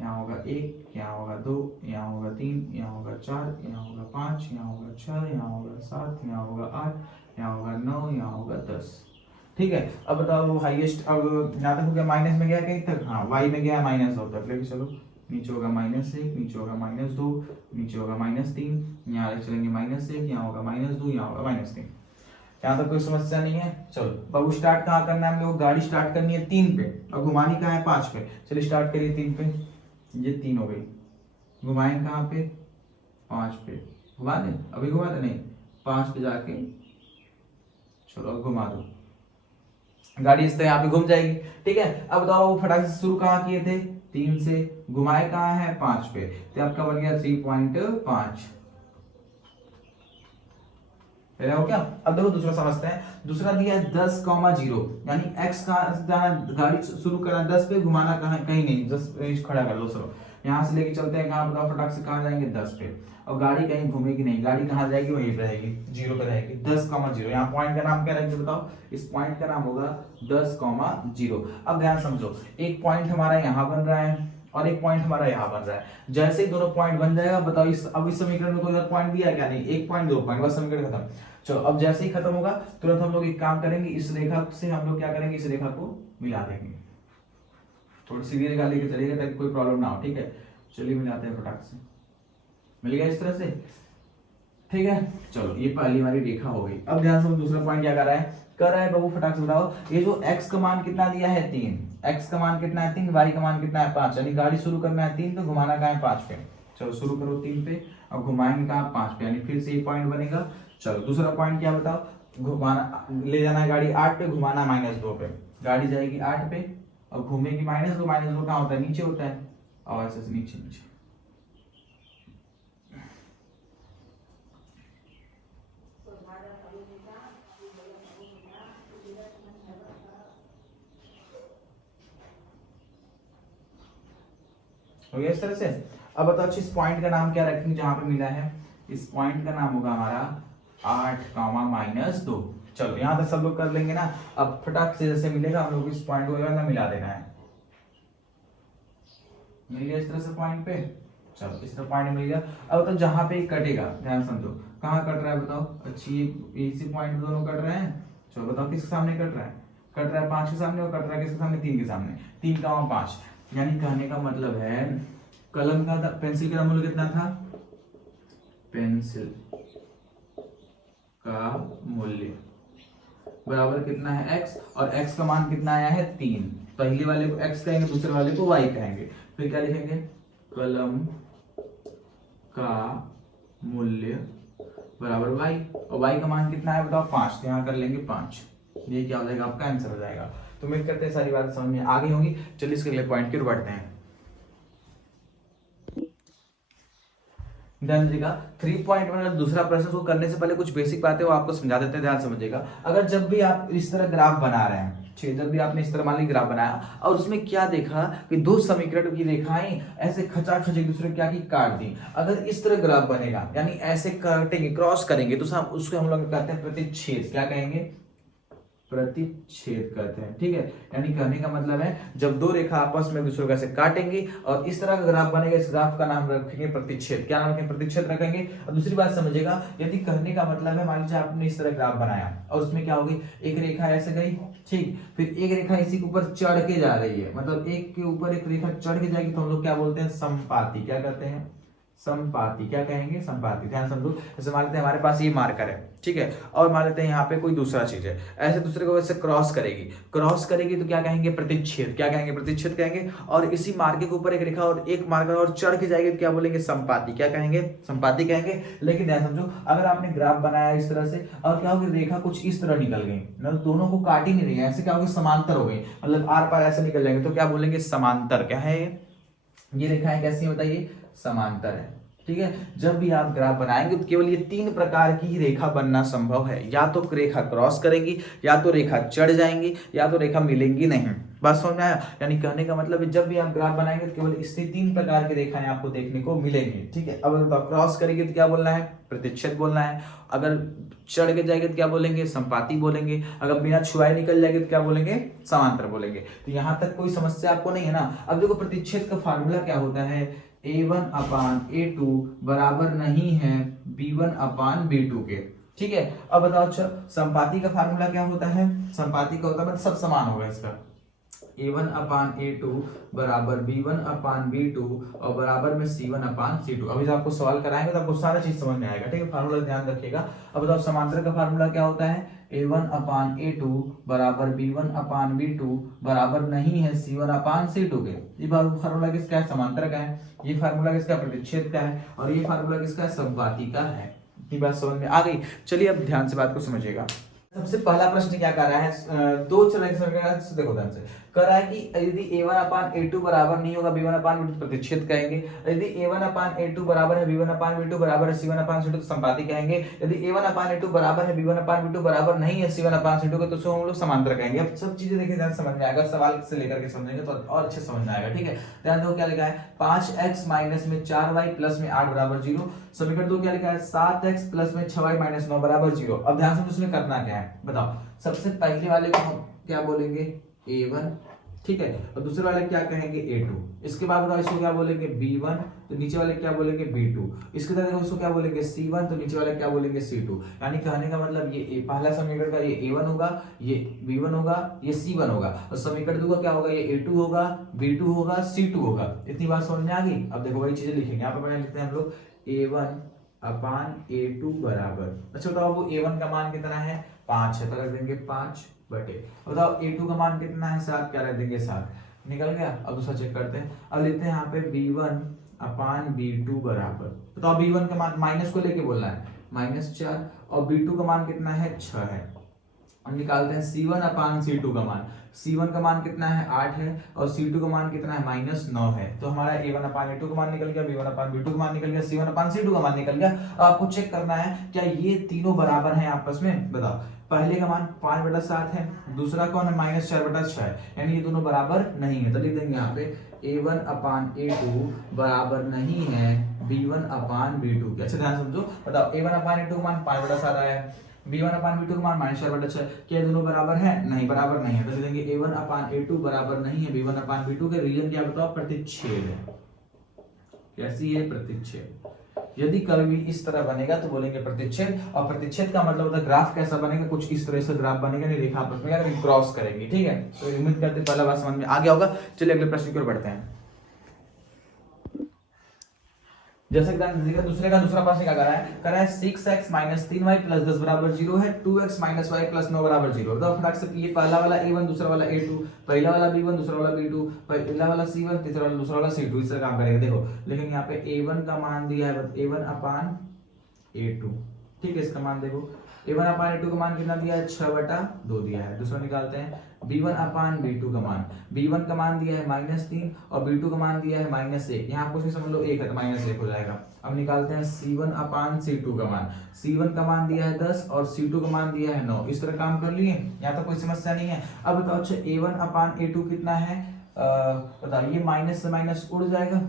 यहाँ होगा 1, यहाँ होगा 2, यहाँ होगा 3, यहाँ होगा 4, यहाँ होगा 5, यहाँ होगा 6, यहाँ होगा 7, यहाँ होगा 8, यहाँ होगा 9, यहाँ होगा 10। ठीक है, अब बताओ वो हाईएस्ट, अब यहाँ तक हो गया, माइनस में गया कहीं तक, हाँ y में गया -2 तक। लेके चलो, नीचे होगा -1, नीचे होगा -2, नीचे होगा -3, यहाँ चलेंगे -1, यहाँ होगा -2, यहाँ होगा -3। यहाँ तक कोई समस्या नहीं है। चलो बाबू स्टार्ट कहाँ करना है हम लोग, गाड़ी स्टार्ट करनी है 3 पे और घुमानी कहाँ है, 5 पे। चलिए स्टार्ट करिए 3 पे, ये 3 हो गई। घुमाएं कहाँ पे, 5 पे। घुमा दें, अभी घुमा दें, नहीं 5 पे जाके चलो अब घुमा दो, गाड़ी इस तरह यहाँ पे घूम जाएगी। ठीक है, अब बताओ फटाक से शुरू कहाँ किए थे, 3 से। घुमाए कहाँ है, 5 पे, तो आपका बन गया 3.5। हो क्या। अब देखो दूसरा समझते हैं। दूसरा दिया है 10,0, यानी x कहाँ, गाड़ी शुरू करना 10 पे, घुमाना कहाँ, कहीं नहीं, 10 खड़ा कर लो। चलो यहाँ से लेके चलते हैं कहाँ, बताओ फटाक से, कहाँ जाएंगे, 10 पे। और गाड़ी कहीं घूमेगी नहीं, गाड़ी कहाँ जाएगी, वहीं पे रहेगी, 0 पे रहेगी। 10,0, यहाँ पॉइंट का नाम क्या रहेगा बताओ, इस पॉइंट का नाम होगा 10,0। अब ध्यान समझो, एक पॉइंट हमारा यहाँ बन रहा है और एक पॉइंट हमारा यहाँ बन रहा है। जैसे ही दोनों पॉइंट बन जाएगा, बताओ अब इस समीकरण में कोई और पॉइंट दिया है क्या, नहीं, 1 पॉइंट 2 पॉइंट, बस समीकरण खत्म। चलो अब जैसे ही खत्म होगा तुरंत हम लोग एक काम करेंगे, इस रेखा से हम लोग क्या करेंगे, इस रेखा को मिला देंगे। थोड़ी सीधी रेखा लेके चलिएगा ताकि कोई प्रॉब्लम ना हो। ठीक है, चलिए मिलाते हैं फटाक से, मिल गया इस तरह से। ठीक है, चलो ये पहली हमारी रेखा हो गई। अब ध्यान से दूसरा पॉइंट क्या कर रहा है बाबू, फटाक से बताओ। ये जो x का मान कितना दिया है, 3, x का मान कितना है 3, y का मान कितना है 5, यानी गाड़ी शुरू करना है 3 पे, घुमाना कहाँ है 5 पे। चलो शुरू करो 3 पे और घुमाएंगे कहाँ 5 पे, यानी फिर से ये पॉइंट बनेगा। चलो दूसरा पॉइंट क्या बताओ, घुमाना ले जाना है गाड़ी 8 पे, घुमाना -2 पे। गाड़ी जाएगी 8 पे और घूमेगी -2, -2 कहाँ होता है, नीचे होता है, और ऐसे नीचे नीचे। हो गया इस तरह से। अब बताओ इस पॉइंट का नाम क्या रखेंगे जहां पे मिला है, इस पॉइंट का नाम होगा हमारा 8, -2। चलो यहां तक सब लोग कर लेंगे ना। अब फटाक से जैसे मिलेगा हम लोग इस पॉइंट को ना मिला देना है। मिल गया इस तरह से पॉइंट पे। चलो इस तरह पॉइंट मिल गया। अब तो जहां पे कटेगा ध्यान समझो, कहाँ कट रहा है बताओ, अच्छी इसी पॉइंट दोनों कट रहे हैं। चलो बताओ किसके सामने कट रहा है, कट रहा है 5 के सामने, और कट रहा है किसके सामने, 3 के सामने, 3 का 5। यानी कहने का मतलब है कलम का पेंसिल का मूल्य कितना था, पेंसिल का मूल्य बराबर कितना है x, और x का मान कितना आया है 3। पहले वाले को x कहेंगे, दूसरे वाले को y कहेंगे। फिर क्या लिखेंगे, कलम का मूल्य बराबर y, और y का मान कितना है बताओ 5, तो यहाँ कर लेंगे 5। ये क्या हो जाएगा, आपका आंसर हो जाएगा। तो उम्मीद करते हैं सारी बात समझ में आ गई होंगी। चलिए इसके अगले पॉइंट की ओर बढ़ते हैं। ध्यान दीजिएगा 3.1 दूसरा प्रश्न को करने से पहले कुछ बेसिक बातें वो आपको समझा देते हैं, ध्यान समझिएगा। अगर जब भी आप इस तरह ग्राफ बना रहे हैं, ठीक, जब भी आपने इस तरह मान ली ग्राफ बनाया और उसमें क्या देखा कि दो समीकरण की रेखाएं ऐसे खचाखच एक दूसरे क्या की काट दी, अगर इस तरह ग्राफ बनेगा यानी ऐसे काटेंगे, क्रॉस करेंगे, तो उसको हम लोग कहते हैं प्रतिच्छेद। क्या कहेंगे, प्रतिच्छेद कहते हैं। ठीक है, यानी कहने का मतलब है जब दो रेखा आपस में दूसरे को ऐसे काटेंगे और इस तरह का ग्राफ बनेगा, इस ग्राफ का नाम रखेंगे प्रतिच्छेद। क्या नाम रखेंगे, प्रतिच्छेद रखेंगे। और दूसरी बात समझिएगा, यदि कहने का मतलब है मान लीजिए आपने इस तरह ग्राफ बनाया और उसमें क्या होगी, एक रेखा ऐसे गई, ठीक, फिर एक रेखा इसी के ऊपर चढ़ के जा रही है, मतलब एक के ऊपर एक रेखा चढ़ के जाएगी, तो हम लोग क्या बोलते हैं, संपाती। क्या कहते हैं, संपाती। क्या कहेंगे, संपाती। ध्यान समझो, जैसे मान लेते हैं हमारे पास ये मार्कर है, ठीक है, और मान लेते हैं यहाँ पे कोई दूसरा चीज है, ऐसे दूसरे को वैसे क्रॉस करेगी, क्रॉस करेगी तो क्या कहेंगे, प्रतिच्छेद। क्या कहेंगे, प्रतिच्छेद कहेंगे। और इसी मार्कर के ऊपर एक रेखा और एक मार्कर और चढ़ के जाएगी तो क्या बोलेंगे, संपाती। क्या कहेंगे, संपाती कहेंगे। लेकिन ध्यान समझो, अगर आपने ग्राफ बनाया इस तरह से और क्या होगी, रेखा कुछ इस तरह निकल गई, मतलब दोनों को काट ही नहीं रही है, ऐसे क्या होगी, समांतर हो गई, मतलब आर पार ऐसे निकल जाएंगे, तो क्या बोलेंगे, समांतर। क्या है ये रेखाएं कैसी बताइए, समांतर है। ठीक है, जब भी आप ग्राफ बनाएंगे तो केवल ये 3 प्रकार की रेखा बनना संभव है, या तो रेखा क्रॉस करेंगी, या तो रेखा चढ़ जाएंगी, या तो रेखा मिलेंगी नहीं। बात समझ में आया। यानी कहने का मतलब है जब भी आप ग्राफ बनाएंगे तो केवल इससे 3 प्रकार की रेखाएं आपको देखने को मिलेंगी। ठीक है, अब तो क्रॉस करेंगे तो क्या बोलना है, प्रतिच्छेद बोलना है। अगर चढ़ के जाएंगे तो क्या बोलेंगे, संपाती बोलेंगे। अगर बिना छुआए निकल जाएंगे तो क्या बोलेंगे, समांतर बोलेंगे। तो यहाँ तक कोई समस्या आपको नहीं है ना। अब देखो प्रतिच्छेद का फार्मूला क्या होता है, A1/A2 बराबर नहीं है B1/B2 के। ठीक है, अब बताओ अच्छा संपाती का फार्मूला क्या होता है, संपाती का होता है मतलब सब समान होगा इसका, A1/A2 बराबर B1/B2 और बराबर में C1/C2। अभी जब आपको सवाल कराएंगे तो आपको सारा चीज समझ में आएगा। ठीक है, फार्मूला ध्यान रखिएगा। अब बताओ समांतर का फार्मूला क्या होता है, A1/A2 बराबर B1/B2 बराबर नहीं है C1/C2 के। ये फार्मूला किसका है, समांतर का है। ये फार्मूला किसका, प्रतिच्छेद का है। और ये फार्मूला किसका है, संपाती का है। ये बात समझ में आ गई। चलिए अब ध्यान से बात को समझिएगा। सबसे पहला प्रश्न क्या कर रहा है, दो चरण के समीकरण से देखो ध्यान से कर रहा है कि यदि A1/A2 बराबर नहीं होगा B1/B2 प्रतिच्छेद कहेंगे। यदि A1/A2 बराबर है B1/B2 बराबर है C1/C2 तो संपाती कहेंगे। यदि A1/A2 बराबर है B1/B2 बराबर नहीं है C1/C2 के तो उसको हम लोग समांतर कहेंगे। अब सब चीजें देखिए ध्यान समझ में आएगा, सवाल से लेकर के समझेंगे तो और अच्छे समझ में आएगा। ठीक है, ध्यान दो क्या लिखा है, 5x माइनस में 4y प्लस में 8 बराबर 0। समीकरण 2 क्या लिखा है, 7x प्लस में 6y माइनस 9 बराबर 0। अब ध्यान से उसमें करना क्या है बताओ, सबसे पहले वाले को हम क्या बोलेंगे, A1, ठीक है, और दूसरे वाले क्या कहेंगे, A2। इसके बाद बताओ इसको क्या बोलेंगे, B1, तो नीचे वाले क्या बोलेंगे, B2। इसके बाद इसको क्या बोलेंगे, C1, तो नीचे वाले क्या बोलेंगे, C2। यानी कहने का मतलब ये पहला समीकरण का ये A1 होगा, ये B1 होगा, ये C1 होगा, और समीकरण 2 का क्या होगा, ये A2 होगा, B2 होगा, C2 होगा। इतनी बात समझ में आ गई। अब देखो वही चीजें लिखेंगे, यहाँ पर लिखते हैं हम लोग A1/A2 बराबर, अच्छा बताओ वो A1 का मान कितना है, 5 है, तो रख देंगे 5 बटे, बताओ A2 का मान कितना है, 7, क्या रख देंगे 7। निकल गया। अब दूसरा चेक करते हैं। अब लेते हैं यहाँ पे B1/B2 बराबर, बताओ B1 का मान माइनस को लेके बोलना है, -4, और B2 का मान कितना है, 6 है। और निकालते हैं C1/C2 का मान। C1 का मान कितना है, 8 है, और C2 का मान कितना है, -9 है। तो हमारा A1/A2 का मान निकल गया, B1/B2 का मान निकल गया, C1/C2 का मान निकल गया। अब आपको चेक करना है क्या ये तीनों बराबर हैं आपस में, बताओ। पहले का मान 5/7 है, दूसरा कौन है, -4/6 है, यानी ये दोनों बराबर नहीं है। तो लिख देंगे यहाँ पे A1/A2 बराबर नहीं है B1/B2 के। अच्छा ध्यान समझो, बताओ A1/A2 का मान 5/7 आया है, B1/B2 का मान -4/6, क्या दोनों बराबर है, नहीं बराबर नहीं है। तो लिखेंगे A1/A2 बराबर नहीं है B1/B2 के। रीजन क्या बताओ, प्रतिच्छेद है। कैसी है? प्रतिच्छेद। यदि कभी भी इस तरह बनेगा तो बोलेंगे प्रतिच्छेद। और प्रतिच्छेद का मतलब होता है ग्राफ कैसा बनेगा, कुछ इस तरह से ग्राफ बनेगा, नहीं रेखा आपस में क्रॉस करेगी, ठीक है। तो उम्मीद करते हैं पहला बात समझ में आ गया होगा। चलिए अगले प्रश्न की ओर बढ़ते हैं। जैसे कि दूसरे का दूसरा प्रश्न क्या करा है 6x माइनस 3y प्लस 10 बराबर 0 है, 2x माइनस y प्लस 9 बराबर 0। तो फटाक से ये पहला वाला a1 दूसरा वाला a2, पहला वाला b1 दूसरा वाला b2, पहला वाला c1 तीसरा वाला दूसरा वाला c2, इस तरह काम करेगा। देखो लेकिन यहाँ पे a1 का मान दिया है a1 अपान a2, ठीक है। इसका मान देखो a1 अपान a2 का मान कितना दिया है 6/2 दिया है। दूसरा निकालते हैं b1 अपान b2 का मान, b1 का मान दिया है -3 और b2 का मान दिया है -1। यहाँ कुछ नहीं समझ लो 1 है तो -1 हो जाएगा। अब निकालते हैं c1 अपान c2 का मान, c1 का मान दिया है 10 और c2 का मान दिया है 9। इस तरह काम कर लिए, यहाँ तो कोई समस्या नहीं है। अब बताओ अच्छा a1 अपान a2 कितना है, बताओ ये माइनस से माइनस उड़ जाएगा,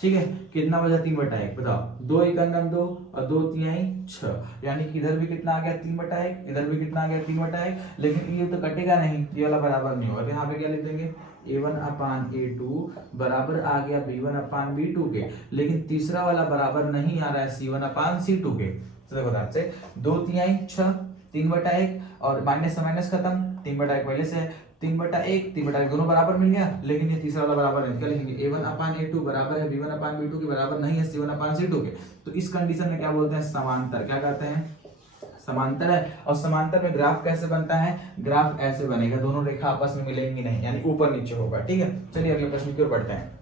ठीक है। कितना बचा 3/1, बताओ 2 × 2 और 2 × 6, यानी कि इधर भी कितना आ गया 3/1, इधर भी कितना आ गया 3/1। लेकिन ये तो कटेगा नहीं, ये वाला बराबर नहीं होगा। तो यहाँ पे क्या लिख देंगे a1 अपान a2 बराबर आ गया b1 अपान b2 के, लेकिन तीसरा वाला बराबर नहीं आ रहा है c1 अपान c2 के। तो देखो ध्यान से 2 × 6 3/1 और माइनस से माइनस खत्म, 3/1 पहले से है, 3/1 3/1 दोनों बराबर मिल गया, लेकिन ये तीसरा वाला बराबर नहीं। क्या लिखेंगे a1 अपान a2 बराबर है b1 अपान b2 के बराबर नहीं है c1 अपान c2 के। तो इस कंडीशन में क्या बोलते हैं समांतर, क्या कहते हैं समांतर है। और समांतर में ग्राफ कैसे बनता है, ग्राफ ऐसे बनेगा, दोनों रेखा आपस में मिलेंगी नहीं, यानी ऊपर नीचे होगा, ठीक है। चलिए अगले प्रश्न की ओर बढ़ते हैं।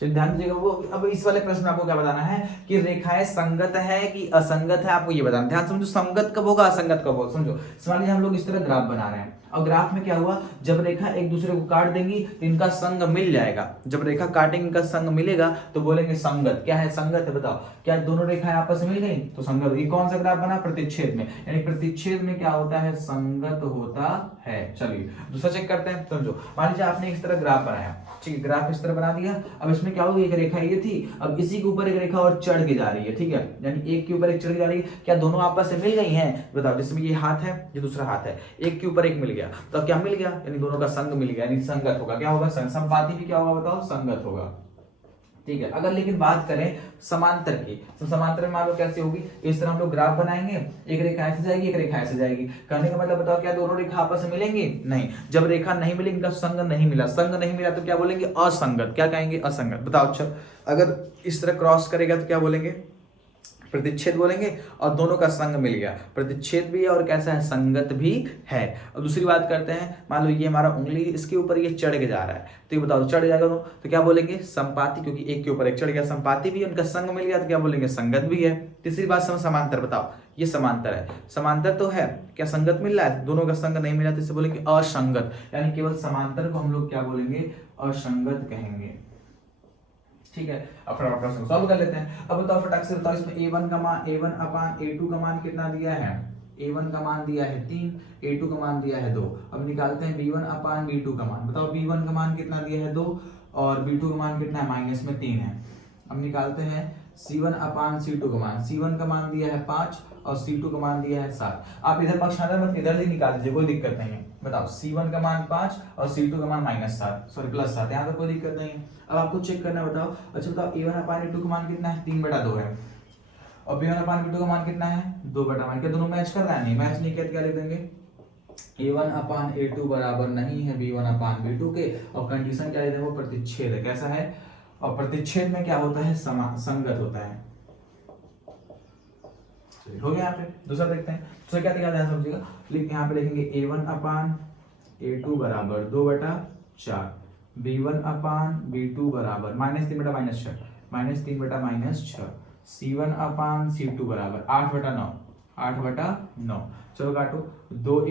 चलिए ध्यान दीजिएगा, वो अब इस वाले प्रश्न में आपको क्या बताना है कि रेखाएं संगत है कि असंगत है, आपको ये बताना। ध्यान समझो, संगत कब होगा असंगत कब होगा, समझो। मान लीजिए हम लोग इस तरह ग्राफ बना रहे हैं और ग्राफ में क्या हुआ, जब रेखा एक दूसरे को काट देंगी तो इनका संग मिल जाएगा। जब रेखा काटेंगे इनका संग मिलेगा तो बोलेंगे संगत। क्या है संगत है, बताओ क्या दोनों रेखाएं आपस में मिल गई तो संगत। ये कौन सा ग्राफ बना, प्रतिच्छेद में, यानी प्रतिच्छेद में क्या होता है संगत होता है। चलिए दूसरा चेक करते हैं, समझो। मान लीजिए आपने इस तरह ग्राफ बनाया, ठीक है, ग्राफ इस तरह बना दिया। अब इसमें क्या होगा, एक रेखा ये थी, अब इसी के ऊपर एक रेखा और चढ़ के जा रही है, ठीक है, यानी एक के ऊपर एक चढ़ के जा रही है। क्या दोनों आपस में मिल गई हैं, बताओ। जिसमें ये हाथ है ये दूसरा हाथ है, एक के ऊपर एक मिल गया, तो क्या मिल गया, यानी दोनों का संग मिल गया, यानी संगत होगा। क्या होगा, संपाती भी क्या होगा, बताओ संगत होगा, ठीक है। अगर लेकिन बात करें समांतर की, तो समांतर में मान लो कैसे होगी, इस तरह हम लोग ग्राफ बनाएंगे, एक रेखा ऐसे जाएगी एक रेखा ऐसे जाएगी। कहने का मतलब बताओ क्या दोनों रेखा आपस में मिलेंगी, नहीं। जब रेखा नहीं मिलेगी, इनका संग नहीं मिला, संग नहीं मिला तो क्या बोलेंगे असंगत। क्या कहेंगे असंगत, बताओ। अच्छा अगर इस तरह क्रॉस करेगा तो क्या बोलेंगे प्रतिच्छेद बोलेंगे, और दोनों का संग मिल गया, प्रतिच्छेद भी है और कैसा है संगत भी है। अब दूसरी बात करते हैं, मान लो ये हमारा उंगली इसके ऊपर ये चढ़ के जा रहा है, तो ये बताओ चढ़ जाएगा तो क्या बोलेंगे संपाती, क्योंकि एक के ऊपर एक चढ़ गया, संपाती भी है, उनका संग मिल गया तो क्या बोलेंगे संगत भी है। तीसरी बात समझ समांतर, बताओ ये समांतर है, समांतर तो है, क्या संगत मिल रहा है, दोनों का संग नहीं मिला तो इसे बोलेंगे असंगत, यानी केवल समांतर को हम लोग क्या बोलेंगे असंगत कहेंगे, ठीक है। अब फटाफट प्रश्न को सॉल्व कर लेते हैं। अब बताओ फटाक से बताओ, इसमें a1 का मान a1 अपान a2 का मान कितना दिया है, a1 का मान दिया है 3, a2 का मान दिया है 2। अब निकालते हैं b1 अपान b2 का मान, बताओ b1 का मान कितना दिया है 2 और b2 का मान कितना है माइनस में 3 है। अब निकालते हैं c1 अपान c2 का मान, c1 का मान दिया है 5 और c2 का मान दिया है 7। आप इधर पक्षांतर मत इधर ही निकाल दीजिए, कोई दिक्कत नहीं है। बताओ c1 का मान 5 और c2 का मान -7 सॉरी +7, यहाँ तो कोई दिक्कत नहीं है। अब आपको चेक करना है, बताओ। अच्छा बताओ a1 अपान a2 का मान कितना है 3/2 है और b1 अपान b2 का मान कितना है 2/1। क्या दोनों मैच कर रहा है, नहीं मैच नहीं किया तो क्या लिख देंगे a1 अपान a2 बराबर नहीं है b1 अपान b2 के, और कंडीशन क्या है वो प्रतिच्छेद है, कैसा है, और प्रतिच्छेद में क्या होता है संगत होता है। हो गया यहाँ पे। दूसरा देखते हैं, दूसरा क्या दिखा ध्यान समझिएगा, यहाँ पे लिखेंगे a1 अपान a2 बराबर 2/4, b1 अपान b2 बराबर -3/-6, -3/-6, c1 अपान c2 बराबर 8/9, 8/9। चलो काटो, 2 ×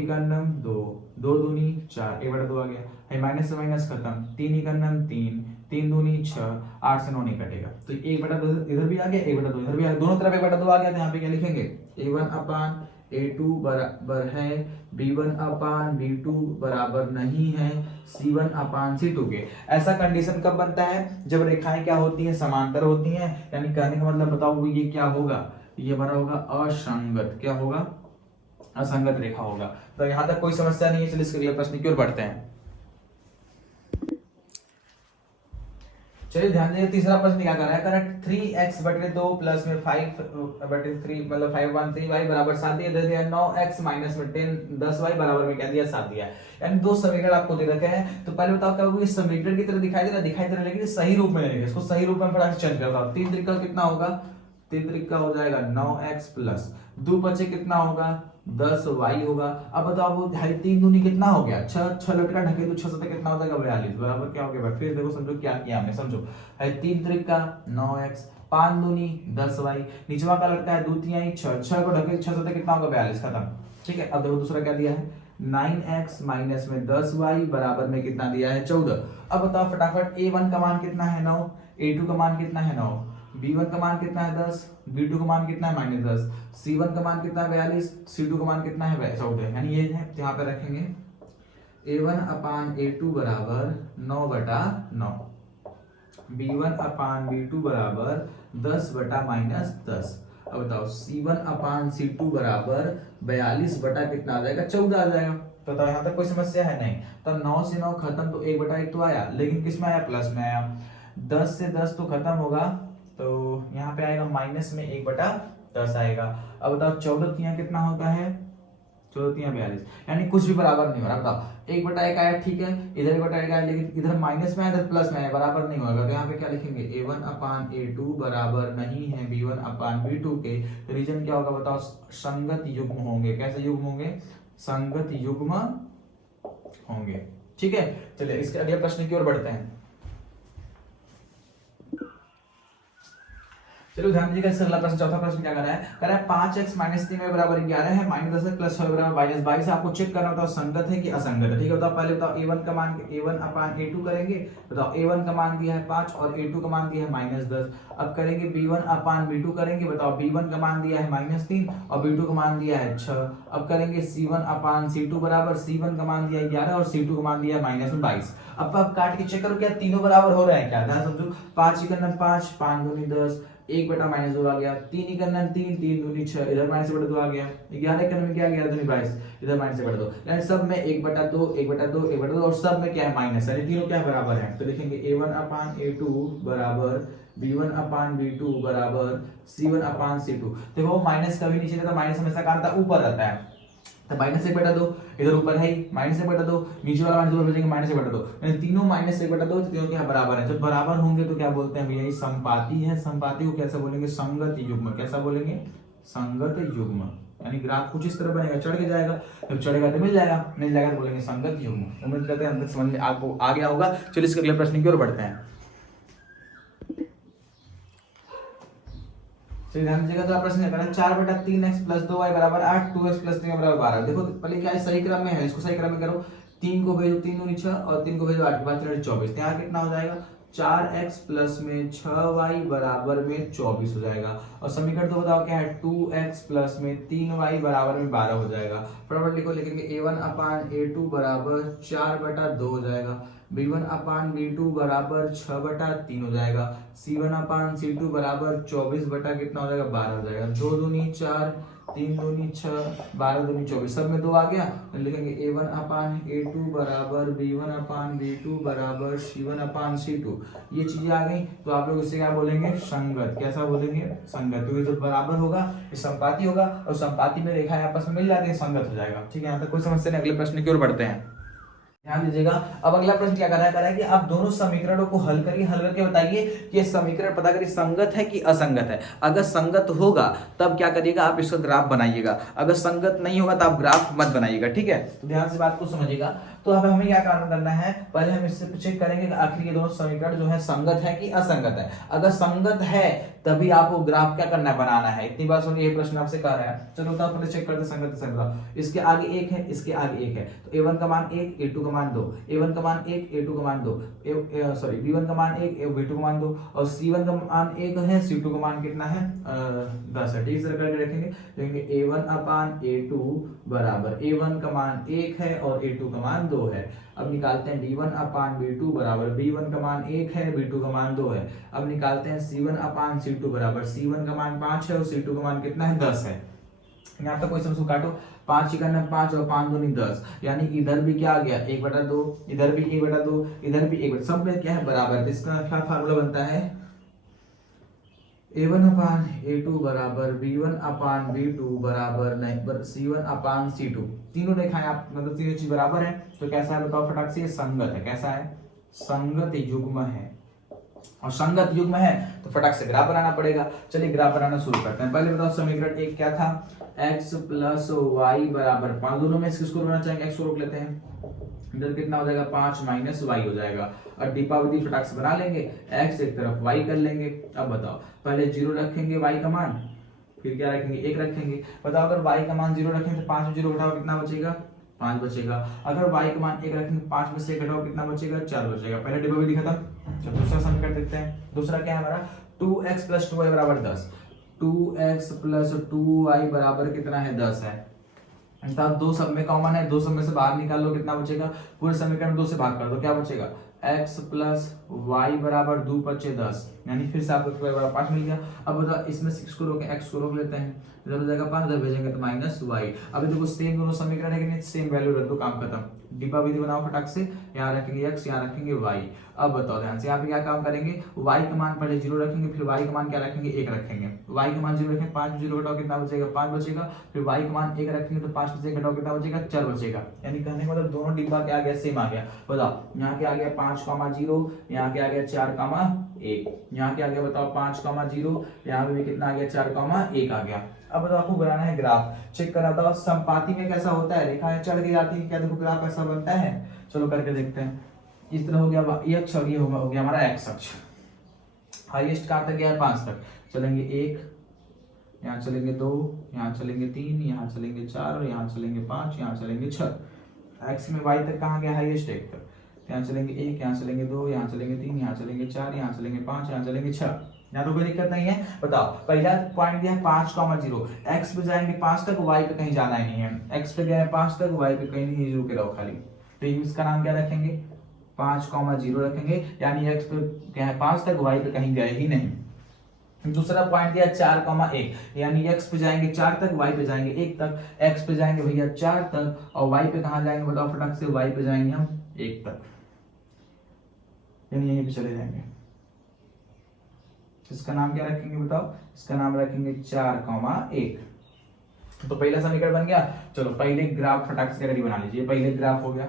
2, 2 दूनी 4, 1/2 आ गया, माइनस से माइनस खत्म, 3 × 3, 3 दूनी 6, 8 से 9 नहीं कटेगा, तो 1/2 इधर भी आ गया, 1/2 इधर भी आ गया, दोनों तरफ 1/2 आ गया। तो यहाँ पे क्या लिखेंगे a1 अपान a2 बराबर है b1 अपान b2 बराबर नहीं है c1 अपान c2 के। ऐसा कंडीशन कब बनता है, जब रेखाएं क्या होती हैं समांतर होती हैं, यानी कहने का मतलब बताओ ये क्या होगा, ये हमारा होगा असंगत, क्या होगा असंगत रेखा होगा। तो यहाँ तक कोई समस्या नहीं है। चलिए इसके अगले प्रश्न की ओर बढ़ते हैं। चलिए ध्यान दीजिए, तीसरा प्रश्न क्या कर रहा है, करेक्ट 3x बटे 2 प्लस में 5 बटे 3 मतलब 513y बराबर 7 दिया, दे दिया 9x माइनस में 10y बराबर में क्या दिया 7 दिया। यानी दो समीकरण आपको दे रखे हैं, तो पहले बताओ क्या होगा, ये समीकरण की तरह दिखाई दे रहा है लेकिन सही रूप में नहीं है, इसको सही रूप में थोड़ा चेंज कर दो। 3 त्रिक का कितना होगा, 3 त्रिक का हो जाएगा 9x प्लस 2 बचे कितना होगा 10y होगा। अब बताओ 3 दूनी कितना हो गया 6, 6 लटका ढके तो 6 सत्ते कितना हो जाएगा 42 बराबर क्या हो गया। फिर देखो समझो क्या किया हमने, समझो 3 त्रिक का 9x, 5 दूनी 10y, नीचवा का लटका है 2 तिहाई 6, 6 को ढके 6 सत्ते कितना होगा 42, खत्म। ठीक है, अब देखो दूसरा क्या दिया है 9x माइनस में 10y बराबर में कितना दिया है 14। अब बताओ फटाफट a1 का मान कितना है 9, a2 का मान कितना है 9, b1 का मान कितना है 10, b2 का मान कितना है -10, c1 का मान कितना है 42, c2 का मान कितना है 14। यानी ये है यहाँ पे रखेंगे a1 अपान a2 बराबर 9/9, b1 अपान b2 बराबर 10/-10। अब बताओ c1 अपान c2 बराबर 42 बटा कितना आ जाएगा 14 आ जाएगा। तो बताओ यहाँ तक कोई समस्या है नहीं। तो 9 से 9 खत्म तो 1/1 तो आया, लेकिन किस में आया प्लस में आया। 10 से 10 तो खत्म होगा, तो यहाँ पे आएगा माइनस में 1/10 आएगा। अब बताओ 14 तिहाई कितना होता है 14 तिहाई 42, यानी कुछ भी बराबर नहीं हो रहा। बताओ 1/1 आया ठीक है, इधर 1/1 आया, लेकिन इधर माइनस में आया इधर प्लस में आया, बराबर नहीं होगा। तो यहाँ पे क्या लिखेंगे a1 अपान a2 बराबर नहीं है b1 अपान b2 के। रीजन क्या होगा बताओ, संगत युग्म होंगे। कैसे युग्म होंगे, संगत युग्म होंगे। ठीक है, चलिए इसके अगले प्रश्न की ओर बढ़ते हैं। चलो ध्यान दीजिएगा, अगला प्रश्न चौथा प्रश्न क्या कर रहा है, कह रहा है 5x माइनस 3y बराबर 11 है, -10 प्लस 6 बराबर -22। आपको चेक करना बताओ संगत है कि असंगत है। ठीक है, बताओ पहले बताओ a1 का मान a1 अपान a2 करेंगे। बताओ a1 का मान दिया है 5 और a2 का मान दिया है -10। अब करेंगे b1 अपान b2 करेंगे। बताओ b1 का मान दिया है -3 और b2 का मान दिया है 6। अब करेंगे c1 अपान c2 बराबर, c1 का मान दिया है 11 और c2 का मान दिया है -22। अब काट के चेक करो क्या तीनों बराबर हो रहे हैं क्या। ध्यान समझो, 5 × 5, 5 दूनी 10, 1/-2 आ गया, 3 × 3, 3 दूनी 6, इधर -1/2 आ गया, 11 × क्या 11 दूनी 22, इधर -1/2। यानी सब में 1/2 1/2 1/2 और सब में क्या है माइनस, यानी तीनों क्या बराबर है। तो लिखेंगे a1 अपान a2 बराबर b1 अपान b2 बराबर c1 अपान c2। देखो माइनस कभी नीचे रहता, माइनस हमेशा कहाँ रहता है ऊपर रहता है। तो -1/2 इधर ऊपर है ही, -1/2 नीचे वाला माइनस ऊपर बचेंगे -1/2, यानी तीनों -1/2 तो तीनों क्या बराबर है। जब बराबर होंगे तो क्या बोलते हैं भैया, ये संपाती है। संपाती को कैसा बोलेंगे, संगत युग्म। कैसा बोलेंगे, संगत युग्म। यानी ग्राफ कुछ इस तरह बनेगा, चढ़ के जाएगा, जब चढ़ेगा तो मिल जाएगा, मिल जाएगा तो बोलेंगे संगत युग्म। उम्मीद करते हैं अंदर समझ में आपको आ गया होगा। चलिए इसके अगले प्रश्न की ओर बढ़ते हैं। ध्यान दीजिएगा, तो प्रश्न है 4/3x प्लस 2y बराबर 8, 2x प्लस 3y बराबर 12। देखो पहले क्या है, सही क्रम में है, इसको सही क्रम में करो। 3 को भेजो 3 दूनी 6 और 3 को भेजो 8 के बाद 24। यहाँ कितना हो जाएगा 4x प्लस में 6y बराबर में 24 हो जाएगा। और समीकरण तो बताओ क्या है, 2x प्लस में 3y बराबर में 12 हो जाएगा। फटाफट लिखो, लिखेंगे a1 अपान a2 बराबर 4/2 हो जाएगा, b1 अपान b2 बराबर 6/3 हो जाएगा, c1 अपान c2 बराबर 24 बटा कितना हो जाएगा 12 हो जाएगा। 2 दूनी 4, 3 दूनी 6, 12 दूनी 24, सब में 2 आ गया। तो लिखेंगे a1 अपान a2 बराबर b1 अपान b2 बराबर c1 अपान c2। ये चीजें आ गई तो आप लोग इससे क्या बोलेंगे, संगत। कैसा बोलेंगे, संगत। क्योंकि जब बराबर होगा ये संपाती होगा और संपाती में रेखा आपस में मिल जाती है, संगत हो जाएगा। ठीक है, यहाँ तक कोई समस्या नहीं। अगले प्रश्न की ओर बढ़ते हैं। ध्यान दीजिएगा, अब अगला प्रश्न क्या कर रहा है कि आप दोनों समीकरणों को हल करिए, हल करके बताइए कि ये समीकरण पता करिए संगत है कि असंगत है। अगर संगत होगा तब क्या करिएगा, आप इसका ग्राफ बनाइएगा। अगर संगत नहीं होगा तो आप ग्राफ मत बनाइएगा। ठीक है, तो ध्यान से बात को समझिएगा। तो अब हमें क्या काम करना है, पहले हम इससे चेक करेंगे कि आखिर ये दोनों समीकरण जो है संगत है कि असंगत है। अगर संगत है तभी आपको ग्राफ क्या करना है, बनाना है। इतनी बात सुनिए, ये प्रश्न आपसे कह रहा है। चलो तो पहले चेक करते संगत असंगत। इसके आगे 1 है, इसके आगे 1 है, तो a1 का मान 1, a2 का मान 2, a1 का मान 1, a2 का मान 2, सॉरी b1 का मान 1, b2 का मान 2 और c1 का मान 1 है, c2 का मान कितना है 10 है। ठीक है, करके रखेंगे, देखेंगे a1 अपान a2 बराबर a1 का मान 1 है और a2 का मान 2 है। अब निकालते हैं b1 अपान b2 बराबर b1 का मान 1 है, b2 का मान 2 है। अब निकालते हैं c1 अपान c2 बराबर c1 का मान 5 है और c2 का मान कितना है 10 है। यहाँ तक कोई समझो काटो, 5 चिकन 5 और 5 दूनी 10, यानी कि इधर भी क्या आ गया 1/2, इधर भी 1/2, इधर भी 1/2, सब में क्या है बराबर। तो इसका क्या फार्मूला बनता है, A1/A2 बराबर B1/B2 बराबर नहीं C1/C2। तीनों रेखाएं आप मतलब तीनों चीज बराबर है, तो कैसा है बताओ फटाक से, ये संगत है। कैसा है, संगत युग्म है। और संगत युग्म है तो फटाक से ग्राफ बनाना पड़ेगा। चलिए ग्राफ बनाना शुरू करते हैं। पहले बताओ समीकरण 1 क्या था, x प्लस वाई बराबर 5। दोनों में किसको रोकना चाहेंगे, x को रोक लेते हैं। इधर कितना हो जाएगा 5 माइनस वाई हो जाएगा, और दीपावली फटाक से बना लेंगे, x एक तरफ y कर लेंगे। अब बताओ पहले 0 रखेंगे y का मान, फिर क्या रखेंगे 1 रखेंगे। बताओ अगर y का मान 0 रखेंगे तो 5 में 0 घटाओ कितना बचेगा, 5 बचेगा। अगर y का मान 1 रखेंगे 5 में से घटाओ कितना बचेगा, 4 बचेगा। पहले दीपावली खत्म। चलो दूसरा समीकरण देखते हैं। दूसरा क्या है हमारा, 2x प्लस 2y बराबर 10। 2x प्लस 2y बराबर कितना है 10 है। दो सब में कॉमन है, दो सब में से बाहर निकाल लो कितना बचेगा, पूरे समीकरण 2 से भाग कर दो क्या बचेगा, x प्लस वाई बराबर 2 × 10, यानी फिर से आपको बराबर 5 मिल गया। अब बताओ इसमें 6 को रोके x को रोक लेते हैं, इधर हो जाएगा 5, इधर भेजेंगे तो माइनस वाई। अभी देखो सेम दोनों समीकरण है कि नहीं, सेम वैल्यू रख दो, काम खत्म। डिब्बा विधि बनाओ फटाक से, यहाँ रखेंगे x, यहाँ रखेंगे y। अब बताओ ध्यान से यहाँ पे क्या काम करेंगे, y का मान पहले 0 रखेंगे, फिर y का मान क्या रखेंगे 1 रखेंगे। y का मान 0 रखेंगे, 5 में 0 घटाओ कितना बचेगा, 5 बचेगा। फिर y का मान 1 रखेंगे तो 5 में से घटाओ कितना बचेगा, 4 बचेगा। यानी कहने का मतलब दोनों डिब्बा क्या आ गया, सेम आ गया। बताओ यहाँ के आ गया 5,0, यहाँ के आ गया 4,1, यहाँ के आ गया बताओ 5,0, यहाँ पे भी कितना आ गया 4,1 आ गया। अब बताओ आपको बनाना है ग्राफ, चेक करना बताओ संपाति में कैसा होता है, रेखाएं चढ़ के जाती है क्या, देखो ग्राफ कैसा बनता है। चलो करके देखते हैं। इस तरह हो गया y अक्ष और ये हो गया हमारा x अक्ष। हाईएस्ट कहां तक गया है 5 तक, चलेंगे 1, यहाँ चलेंगे 2, यहाँ चलेंगे 3, यहाँ चलेंगे 4, और यहाँ चलेंगे 5, यहाँ चलेंगे 6। x में y तक कहाँ गया हाईएस्ट 1 तक, यहाँ चलेंगे 1, यहाँ चलेंगे 2, यहाँ चलेंगे 3, यहाँ चलेंगे 4, यहाँ चलेंगे 5, यहाँ चलेंगे 6। यहाँ तो कोई दिक्कत नहीं है। बताओ पहला पॉइंट दिया 5,0, x पे जाएंगे 5 तक, y पे कहीं जाना ही नहीं है। x पे गए 5 तक, y पे कहीं नहीं, रुके रहो खाली। तो इसका नाम क्या रखेंगे, 5,0 रखेंगे, यानी x पे क्या है 5 तक, y पे कहीं गए ही नहीं। दूसरा पॉइंट दिया 4,1, यानी x पे जाएंगे 4 तक, y पे जाएंगे 1 तक। x पे जाएंगे भैया 4 तक, और y पे कहाँ जाएंगे बताओ फटाक से, y पे जाएंगे हम 1 तक, यानी यहीं पे चले जाएंगे। इसका नाम क्या रखेंगे बताओ, इसका नाम रखेंगे 4,1। तो पहला समीकरण बन गया। चलो पहले ग्राफ फटाक से रेडी बना लीजिए, पहले ग्राफ हो गया,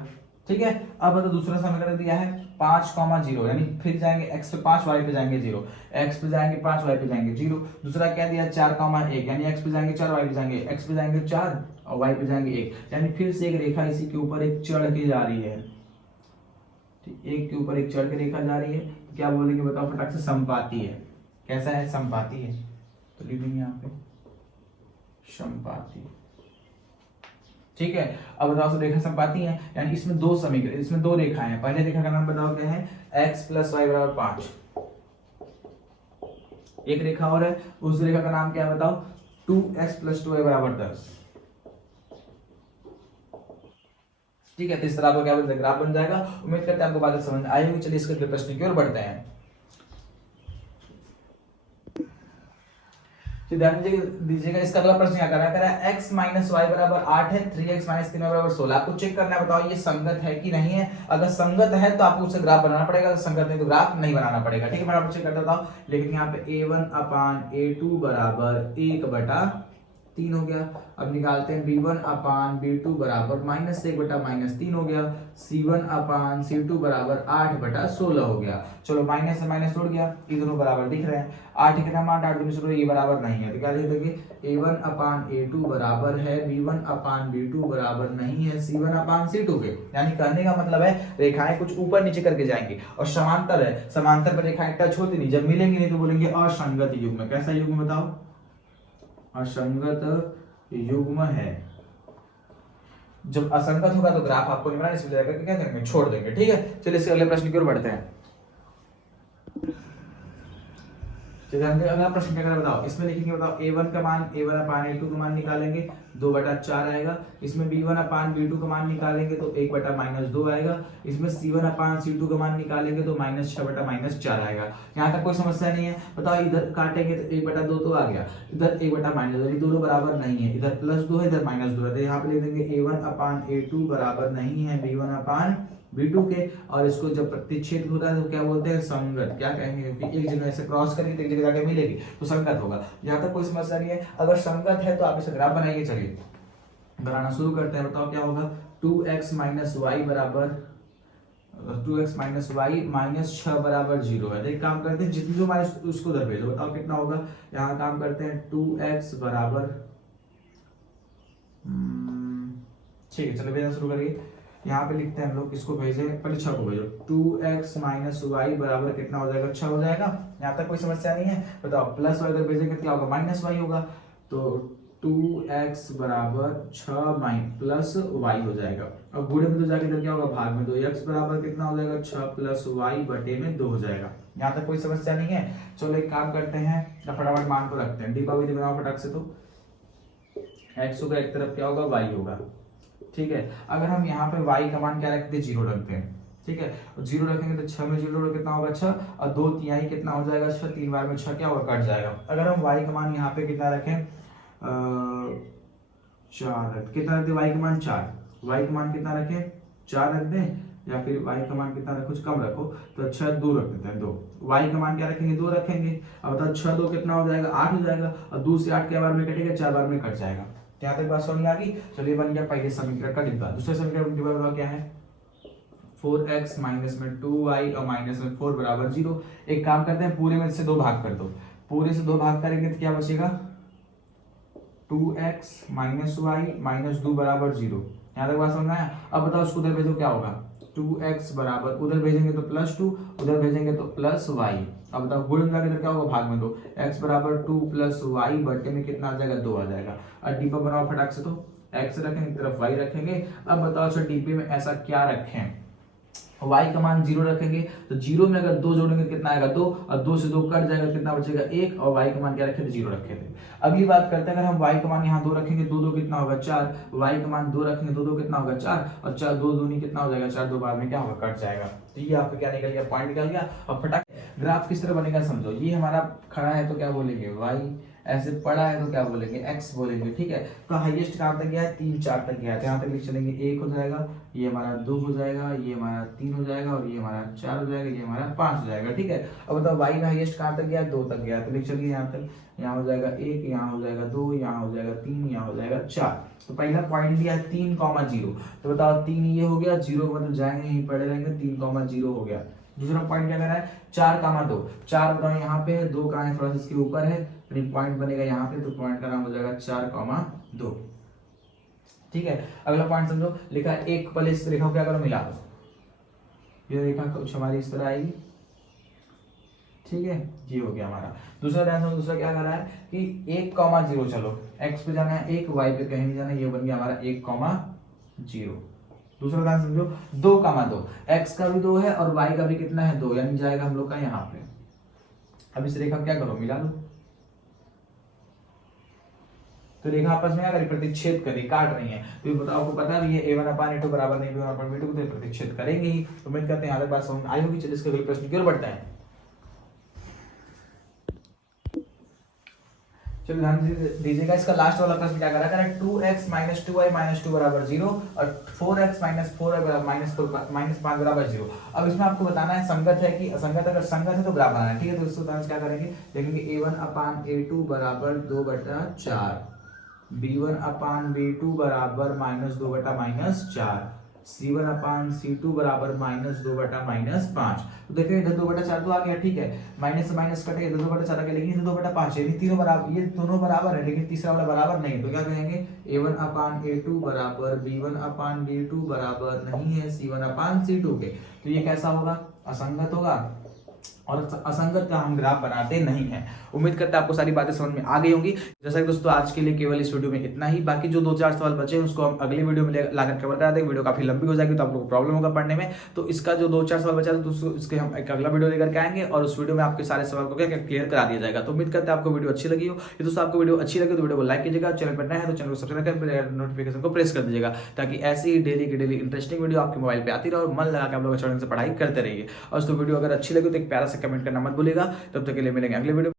ठीक है। अब तो दूसरा समीकरण दिया है 5,0, यानी फिर जाएंगे x पे 5, y पे जाएंगे 0, x पे जाएंगे 5, y पे जाएंगे 0। दूसरा क्या दिया 4,1, यानी x पे जाएंगे 4, y पे जाएंगे, x पे जाएंगे 4 और y पे जाएंगे 1, यानी फिर से एक रेखा इसी के ऊपर एक चढ़ के जा रही है, एक के ऊपर एक चढ़ के रेखा जा रही है। तो क्या बोलेंगे बताओ फटाक से, संपाती है। कैसा है, संपाती है। तो लिखेंगे यहाँ पे संपाती, ठीक है। अब बताओ रेखा संपाती है, यानी इसमें दो समीकरण, इसमें दो रेखाएं हैं। पहले रेखा का नाम बताओ क्या है, x प्लस वाई बराबर 5। एक रेखा और है, उस रेखा का नाम क्या है बताओ, 2x प्लस 2y बराबर 10, ठीक है। तो इस तरह आपको क्या बोलते हैं, ग्राफ बन जाएगा। उम्मीद करते हैं आपको बात समझ आई होगी। चलिए इसके अगले प्रश्न की ओर बढ़ते हैं। ध्यान दीजिएगा, इसका अगला प्रश्न क्या कर रहा है, x माइनस वाई बराबर 8 है, 3x माइनस 3y बराबर 16। आपको चेक करना है, बताओ ये संगत है कि नहीं है। अगर संगत है तो आपको उससे ग्राफ बनाना पड़ेगा, अगर संगत नहीं तो ग्राफ नहीं बनाना पड़ेगा, ठीक है। मैं आपको चेक कर देता हूं। लेकिन यहाँ पे a1/a2 बराबर 1/3 हो गया। अब निकालते हैं b1/b2 बराबर -1/-3 हो गया। c1/c2 बराबर 8/16 हो गया। चलो माइनस से माइनस उड़ गया, ये दोनों बराबर दिख रहे हैं। 8 कितना मान 8 दूनी शुरू, ये बराबर नहीं है, तो क्या लिख देंगे, a1/a2 बराबर है b1/b2 बराबर नहीं है c1/c2 के। यानी कहने का मतलब है रेखाएं कुछ ऊपर नीचे करके जाएंगी और समांतर है, समांतर पर रेखाएं टच होती नहीं, जब मिलेंगी नहीं तो बोलेंगे असंगत युग्म। कैसा युग्म बताओ, असंगत युग्म है। जब असंगत होगा तो ग्राफ आपको नहीं बनाना, इसलिए क्या करेंगे, छोड़ देंगे, ठीक है। चलिए इसके अगले प्रश्न की ओर बढ़ते हैं। तो अगला प्रश्न क्या करें बताओ, इसमें लिखेंगे बताओ a1 का मान a1 अपान a2 का मान निकालेंगे 2/4 आएगा, इसमें b1 अपान b2 का मान निकालेंगे तो 1/-2 आएगा, इसमें c1 अपान c2 का मान निकालेंगे तो -6/-4 आएगा। यहाँ तक कोई समस्या नहीं है। बताओ इधर काटेंगे तो 1/2 तो आ गया, इधर 1/-2, ये दोनों बराबर नहीं है, इधर +2 है इधर -2 है, तो यहाँ पे लिख देंगे a1 अपान a2 बराबर नहीं है b1 अपान b2 के, और इसको जब प्रतिच्छेद होता है तो क्या बोलते हैं, संगत। क्या कहेंगे, क्योंकि एक जगह से क्रॉस करेंगे तो एक जगह जाके मिलेगी तो संगत होगा। यहाँ तक कोई समस्या नहीं है। अगर संगत है तो आप इसे ग्राफ बनाइए। चलिए बनाना शुरू करते हैं। बताओ क्या होगा, 2x - y बराबर 2x - y -6 बराबर 0 है। एक काम करते हैं, जितनी जो हमारे उसको उधर भेजो। बताओ कितना होगा, यहाँ काम करते हैं 2x बराबर, ठीक है चलो भेजना शुरू करिए। यहाँ पे लिखते हैं हम लोग, किसको भेजे, पहले 6 को भेजो। 2x - y बराबर कितना हो जाएगा, 6 हो जाएगा। यहाँ तक कोई समस्या नहीं है। बताओ प्लस y इधर भेजेंगे क्या होगा, -y होगा, तो 2x बराबर 6 प्लस y हो जाएगा। अब बूढ़े में तो जाके इधर क्या होगा, भाग में 2x बराबर कितना हो जाएगा, 6 प्लस y बटे में 2 हो जाएगा। यहाँ तक कोई समस्या नहीं है। चलो एक काम करते हैं, फटाफट मान को रखते हैं, डिब्बा विधि बनाओ फटाक से। तो x होगा एक तरफ, क्या होगा, y होगा, ठीक है। अगर हम यहाँ पे y का मान क्या रखते हैं, 0 रखते हैं, ठीक है। 0 रखेंगे तो 6 में 0 कितना होगा, 6, और 2 तिहाई कितना हो जाएगा, 6, 3 बार में 6 क्या होगा, कट जाएगा। अगर हम y का मान यहाँ पे कितना रखें, 4 कितना रख दे, y का मान 4, y का मान कितना रखें, 4 रख दें, या फिर y का मान कितना रखो, कुछ कम रखो, तो अच्छा 2 रख देते हैं, 2। y का मान क्या रखेंगे, 2 रखेंगे। अब बताओ 6 2 कितना हो जाएगा, 8 हो जाएगा, और 2 से 8 क्या बार में कटेगा, 4 बार में कट जाएगा। यहाँ तक बात समझ में आ गई। चलिए बन गया पहले समीकरण का डिब्बा। दूसरे समीकरण का डिब्बा बताओ क्या है, 4x माइनस में 2y और माइनस में 4 बराबर 0। एक काम करते हैं, पूरे में से 2 भाग कर दो, पूरे से 2 भाग करेंगे तो क्या बचेगा, 2x माइनस y माइनस 2 बराबर 0। यहाँ तक बात समझ में आया। अब बताओ उसको उधर भेजो क्या होगा, 2x बराबर, उधर भेजेंगे तो +2, उधर भेजेंगे तो +y। अब बताओ गुण में इधर क्या होगा, भाग में 2, x बराबर 2 + y बटे में कितना आ जाएगा, 2 आ जाएगा। और डिब्बा बनाओ फटाक से। तो x रखेंगे एक तरफ, y रखेंगे। अब बताओ अच्छा डिब्बे में ऐसा क्या रखें, y का मान 0 रखेंगे, तो 0 में अगर 2 जोड़ेंगे कितना आएगा, 2, और 2 से 2 कट जाएगा, कितना बचेगा, 1, और y का मान क्या रखे थे, 0 रखे थे। अगली बात करते हैं, अगर हम y का मान यहाँ 2 रखेंगे, 2 2 कितना होगा, 4, y का मान 2 रखेंगे, 2 2 कितना होगा, 4, और 4 2 दूनी कितना हो जाएगा, 4 2 बाद में क्या होगा, कट जाएगा। तो ये आपका क्या निकल गया, पॉइंट निकल गया। और फटाक ग्राफ किस तरह बनेगा समझो, ये हमारा खड़ा है तो क्या बोलेंगे y, ऐसे पड़ा है तो क्या बोलेंगे, x बोलेंगे, ठीक है। तो हाईएस्ट कहाँ तक गया है, 3 4 तक गया है, तो यहाँ तक लिख चलेंगे 1 हो जाएगा, ये हमारा 2 हो जाएगा, ये हमारा 3 हो जाएगा, और ये हमारा 4 हो जाएगा, ये हमारा 5 हो जाएगा, ठीक है। अब बताओ y का हाईएस्ट कहाँ तक गया है, 2 तक गया है, तो लिख चलिए यहाँ तक, यहाँ हो जाएगा 1, यहाँ हो जाएगा 2, यहाँ हो जाएगा 3, यहाँ हो जाएगा 4। तो पहला पॉइंट दिया है 3,0। तो बताओ 3 ये हो गया, 0 मतलब जाएंगे यहीं पड़े रहेंगे, 3,0 हो गया। दूसरा पॉइंट क्या कर रहा है, 4,2, 4 बताओ यहाँ पे है, 2 कहाँ है, थोड़ा सा इसके ऊपर है, पॉइंट बनेगा यहाँ पे, तो पॉइंट का नाम हो जाएगा 4,2, ठीक है। अगला पॉइंट समझो, लिखा है एक पहले इस रेखा को क्या करो, मिला दो, ये रेखा कुछ हमारी इस तरह आएगी, ठीक है, ये हो गया हमारा। दूसरा ध्यान समझो, दूसरा क्या कर रहा है कि 1,0, चलो x पे जाना है 1, y पे कहीं नहीं जाना, ये बन गया हमारा 1,0। दूसरा ध्यान समझो, 2,2, x का भी 2 है और y का भी कितना है, 2, यानी जाएगा हम लोग का यहाँ पे। अब इस रेखा क्या करो, मिला दो, तो रेखा आपस में क्या करी, प्रतिच्छेद करी, काट रही है। तो ये आपको पता है ये a1/a2 बराबर नहीं, b1/b2 को प्रतिच्छेद करेंगे ही। तो उम्मीद करते हैं यहाँ तक बात समझ आई होगी। चलिए इसके अगले प्रश्न की ओर बढ़ते हैं। चलिए ध्यान दीजिएगा, इसका लास्ट वाला प्रश्न क्या कर रहा है, 2x - 2y - 2 बराबर 0 और 4x - 4y -5 बराबर 0। अब इसमें आपको बताना है संगत है कि असंगत। अगर संगत है तो ग्राफ बनाना है, ठीक है। तो इसको क्या करेंगे, देखेंगे a1/a2 बराबर 2/4, b1/b2 बराबर -2/-4, c1/c2 बराबर -2/-5। तो देखिए इधर 2/4 तो आ गया, ठीक है, माइनस से माइनस कटेगा, इधर 2/4 आ गया, लेकिन इधर 2/5 है, ये तीनों बराबर, ये दोनों बराबर है, लेकिन तीसरा वाला बराबर नहीं। तो क्या कहेंगे, a1/a2 बराबर b1/b2 बराबर नहीं है c1/c2 के। तो ये कैसा होगा, असंगत होगा। और असंगत का हम ग्राफ बनाते नहीं हैं। उम्मीद करते हैं आपको सारी बातें समझ में आ गई होंगी। जैसा कि दोस्तों आज के लिए केवल इस वीडियो में इतना ही, बाकी जो 2-4 सवाल बचे हैं उसको हम अगली वीडियो में लाकर कवर करा देंगे। वीडियो काफी लंबी हो जाएगी तो आप लोगों को प्रॉब्लम होगा पढ़ने में, तो इसका जो 2-4 सवाल बचा है दोस्तों इसके हम एक अगला वीडियो लेकर के आएंगे और उस वीडियो में आपके सारे सवाल को क्या क्लियर करा दिया जाएगा। तो उम्मीद करते हैं आपको वीडियो अच्छी लगी हो। ये दोस्तों आपको वीडियो अच्छी लगी तो वीडियो को लाइक कीजिएगा, चैनल पर नया है तो चैनल को सब्सक्राइब कर नोटिफिकेशन को प्रेस कर दीजिएगा, ताकि ऐसी ही डेली की डेली इंटरेस्टिंग वीडियो आपके मोबाइल पे आती रहे और मन लगा के आप लोग चैनल से पढ़ाई करते रहिए। और दोस्तों वीडियो अगर अच्छी लगी तो एक प्यारा सा कमेंट करना मत भूलिएगा। तब तक के लिए मिलेंगे अगले वीडियो।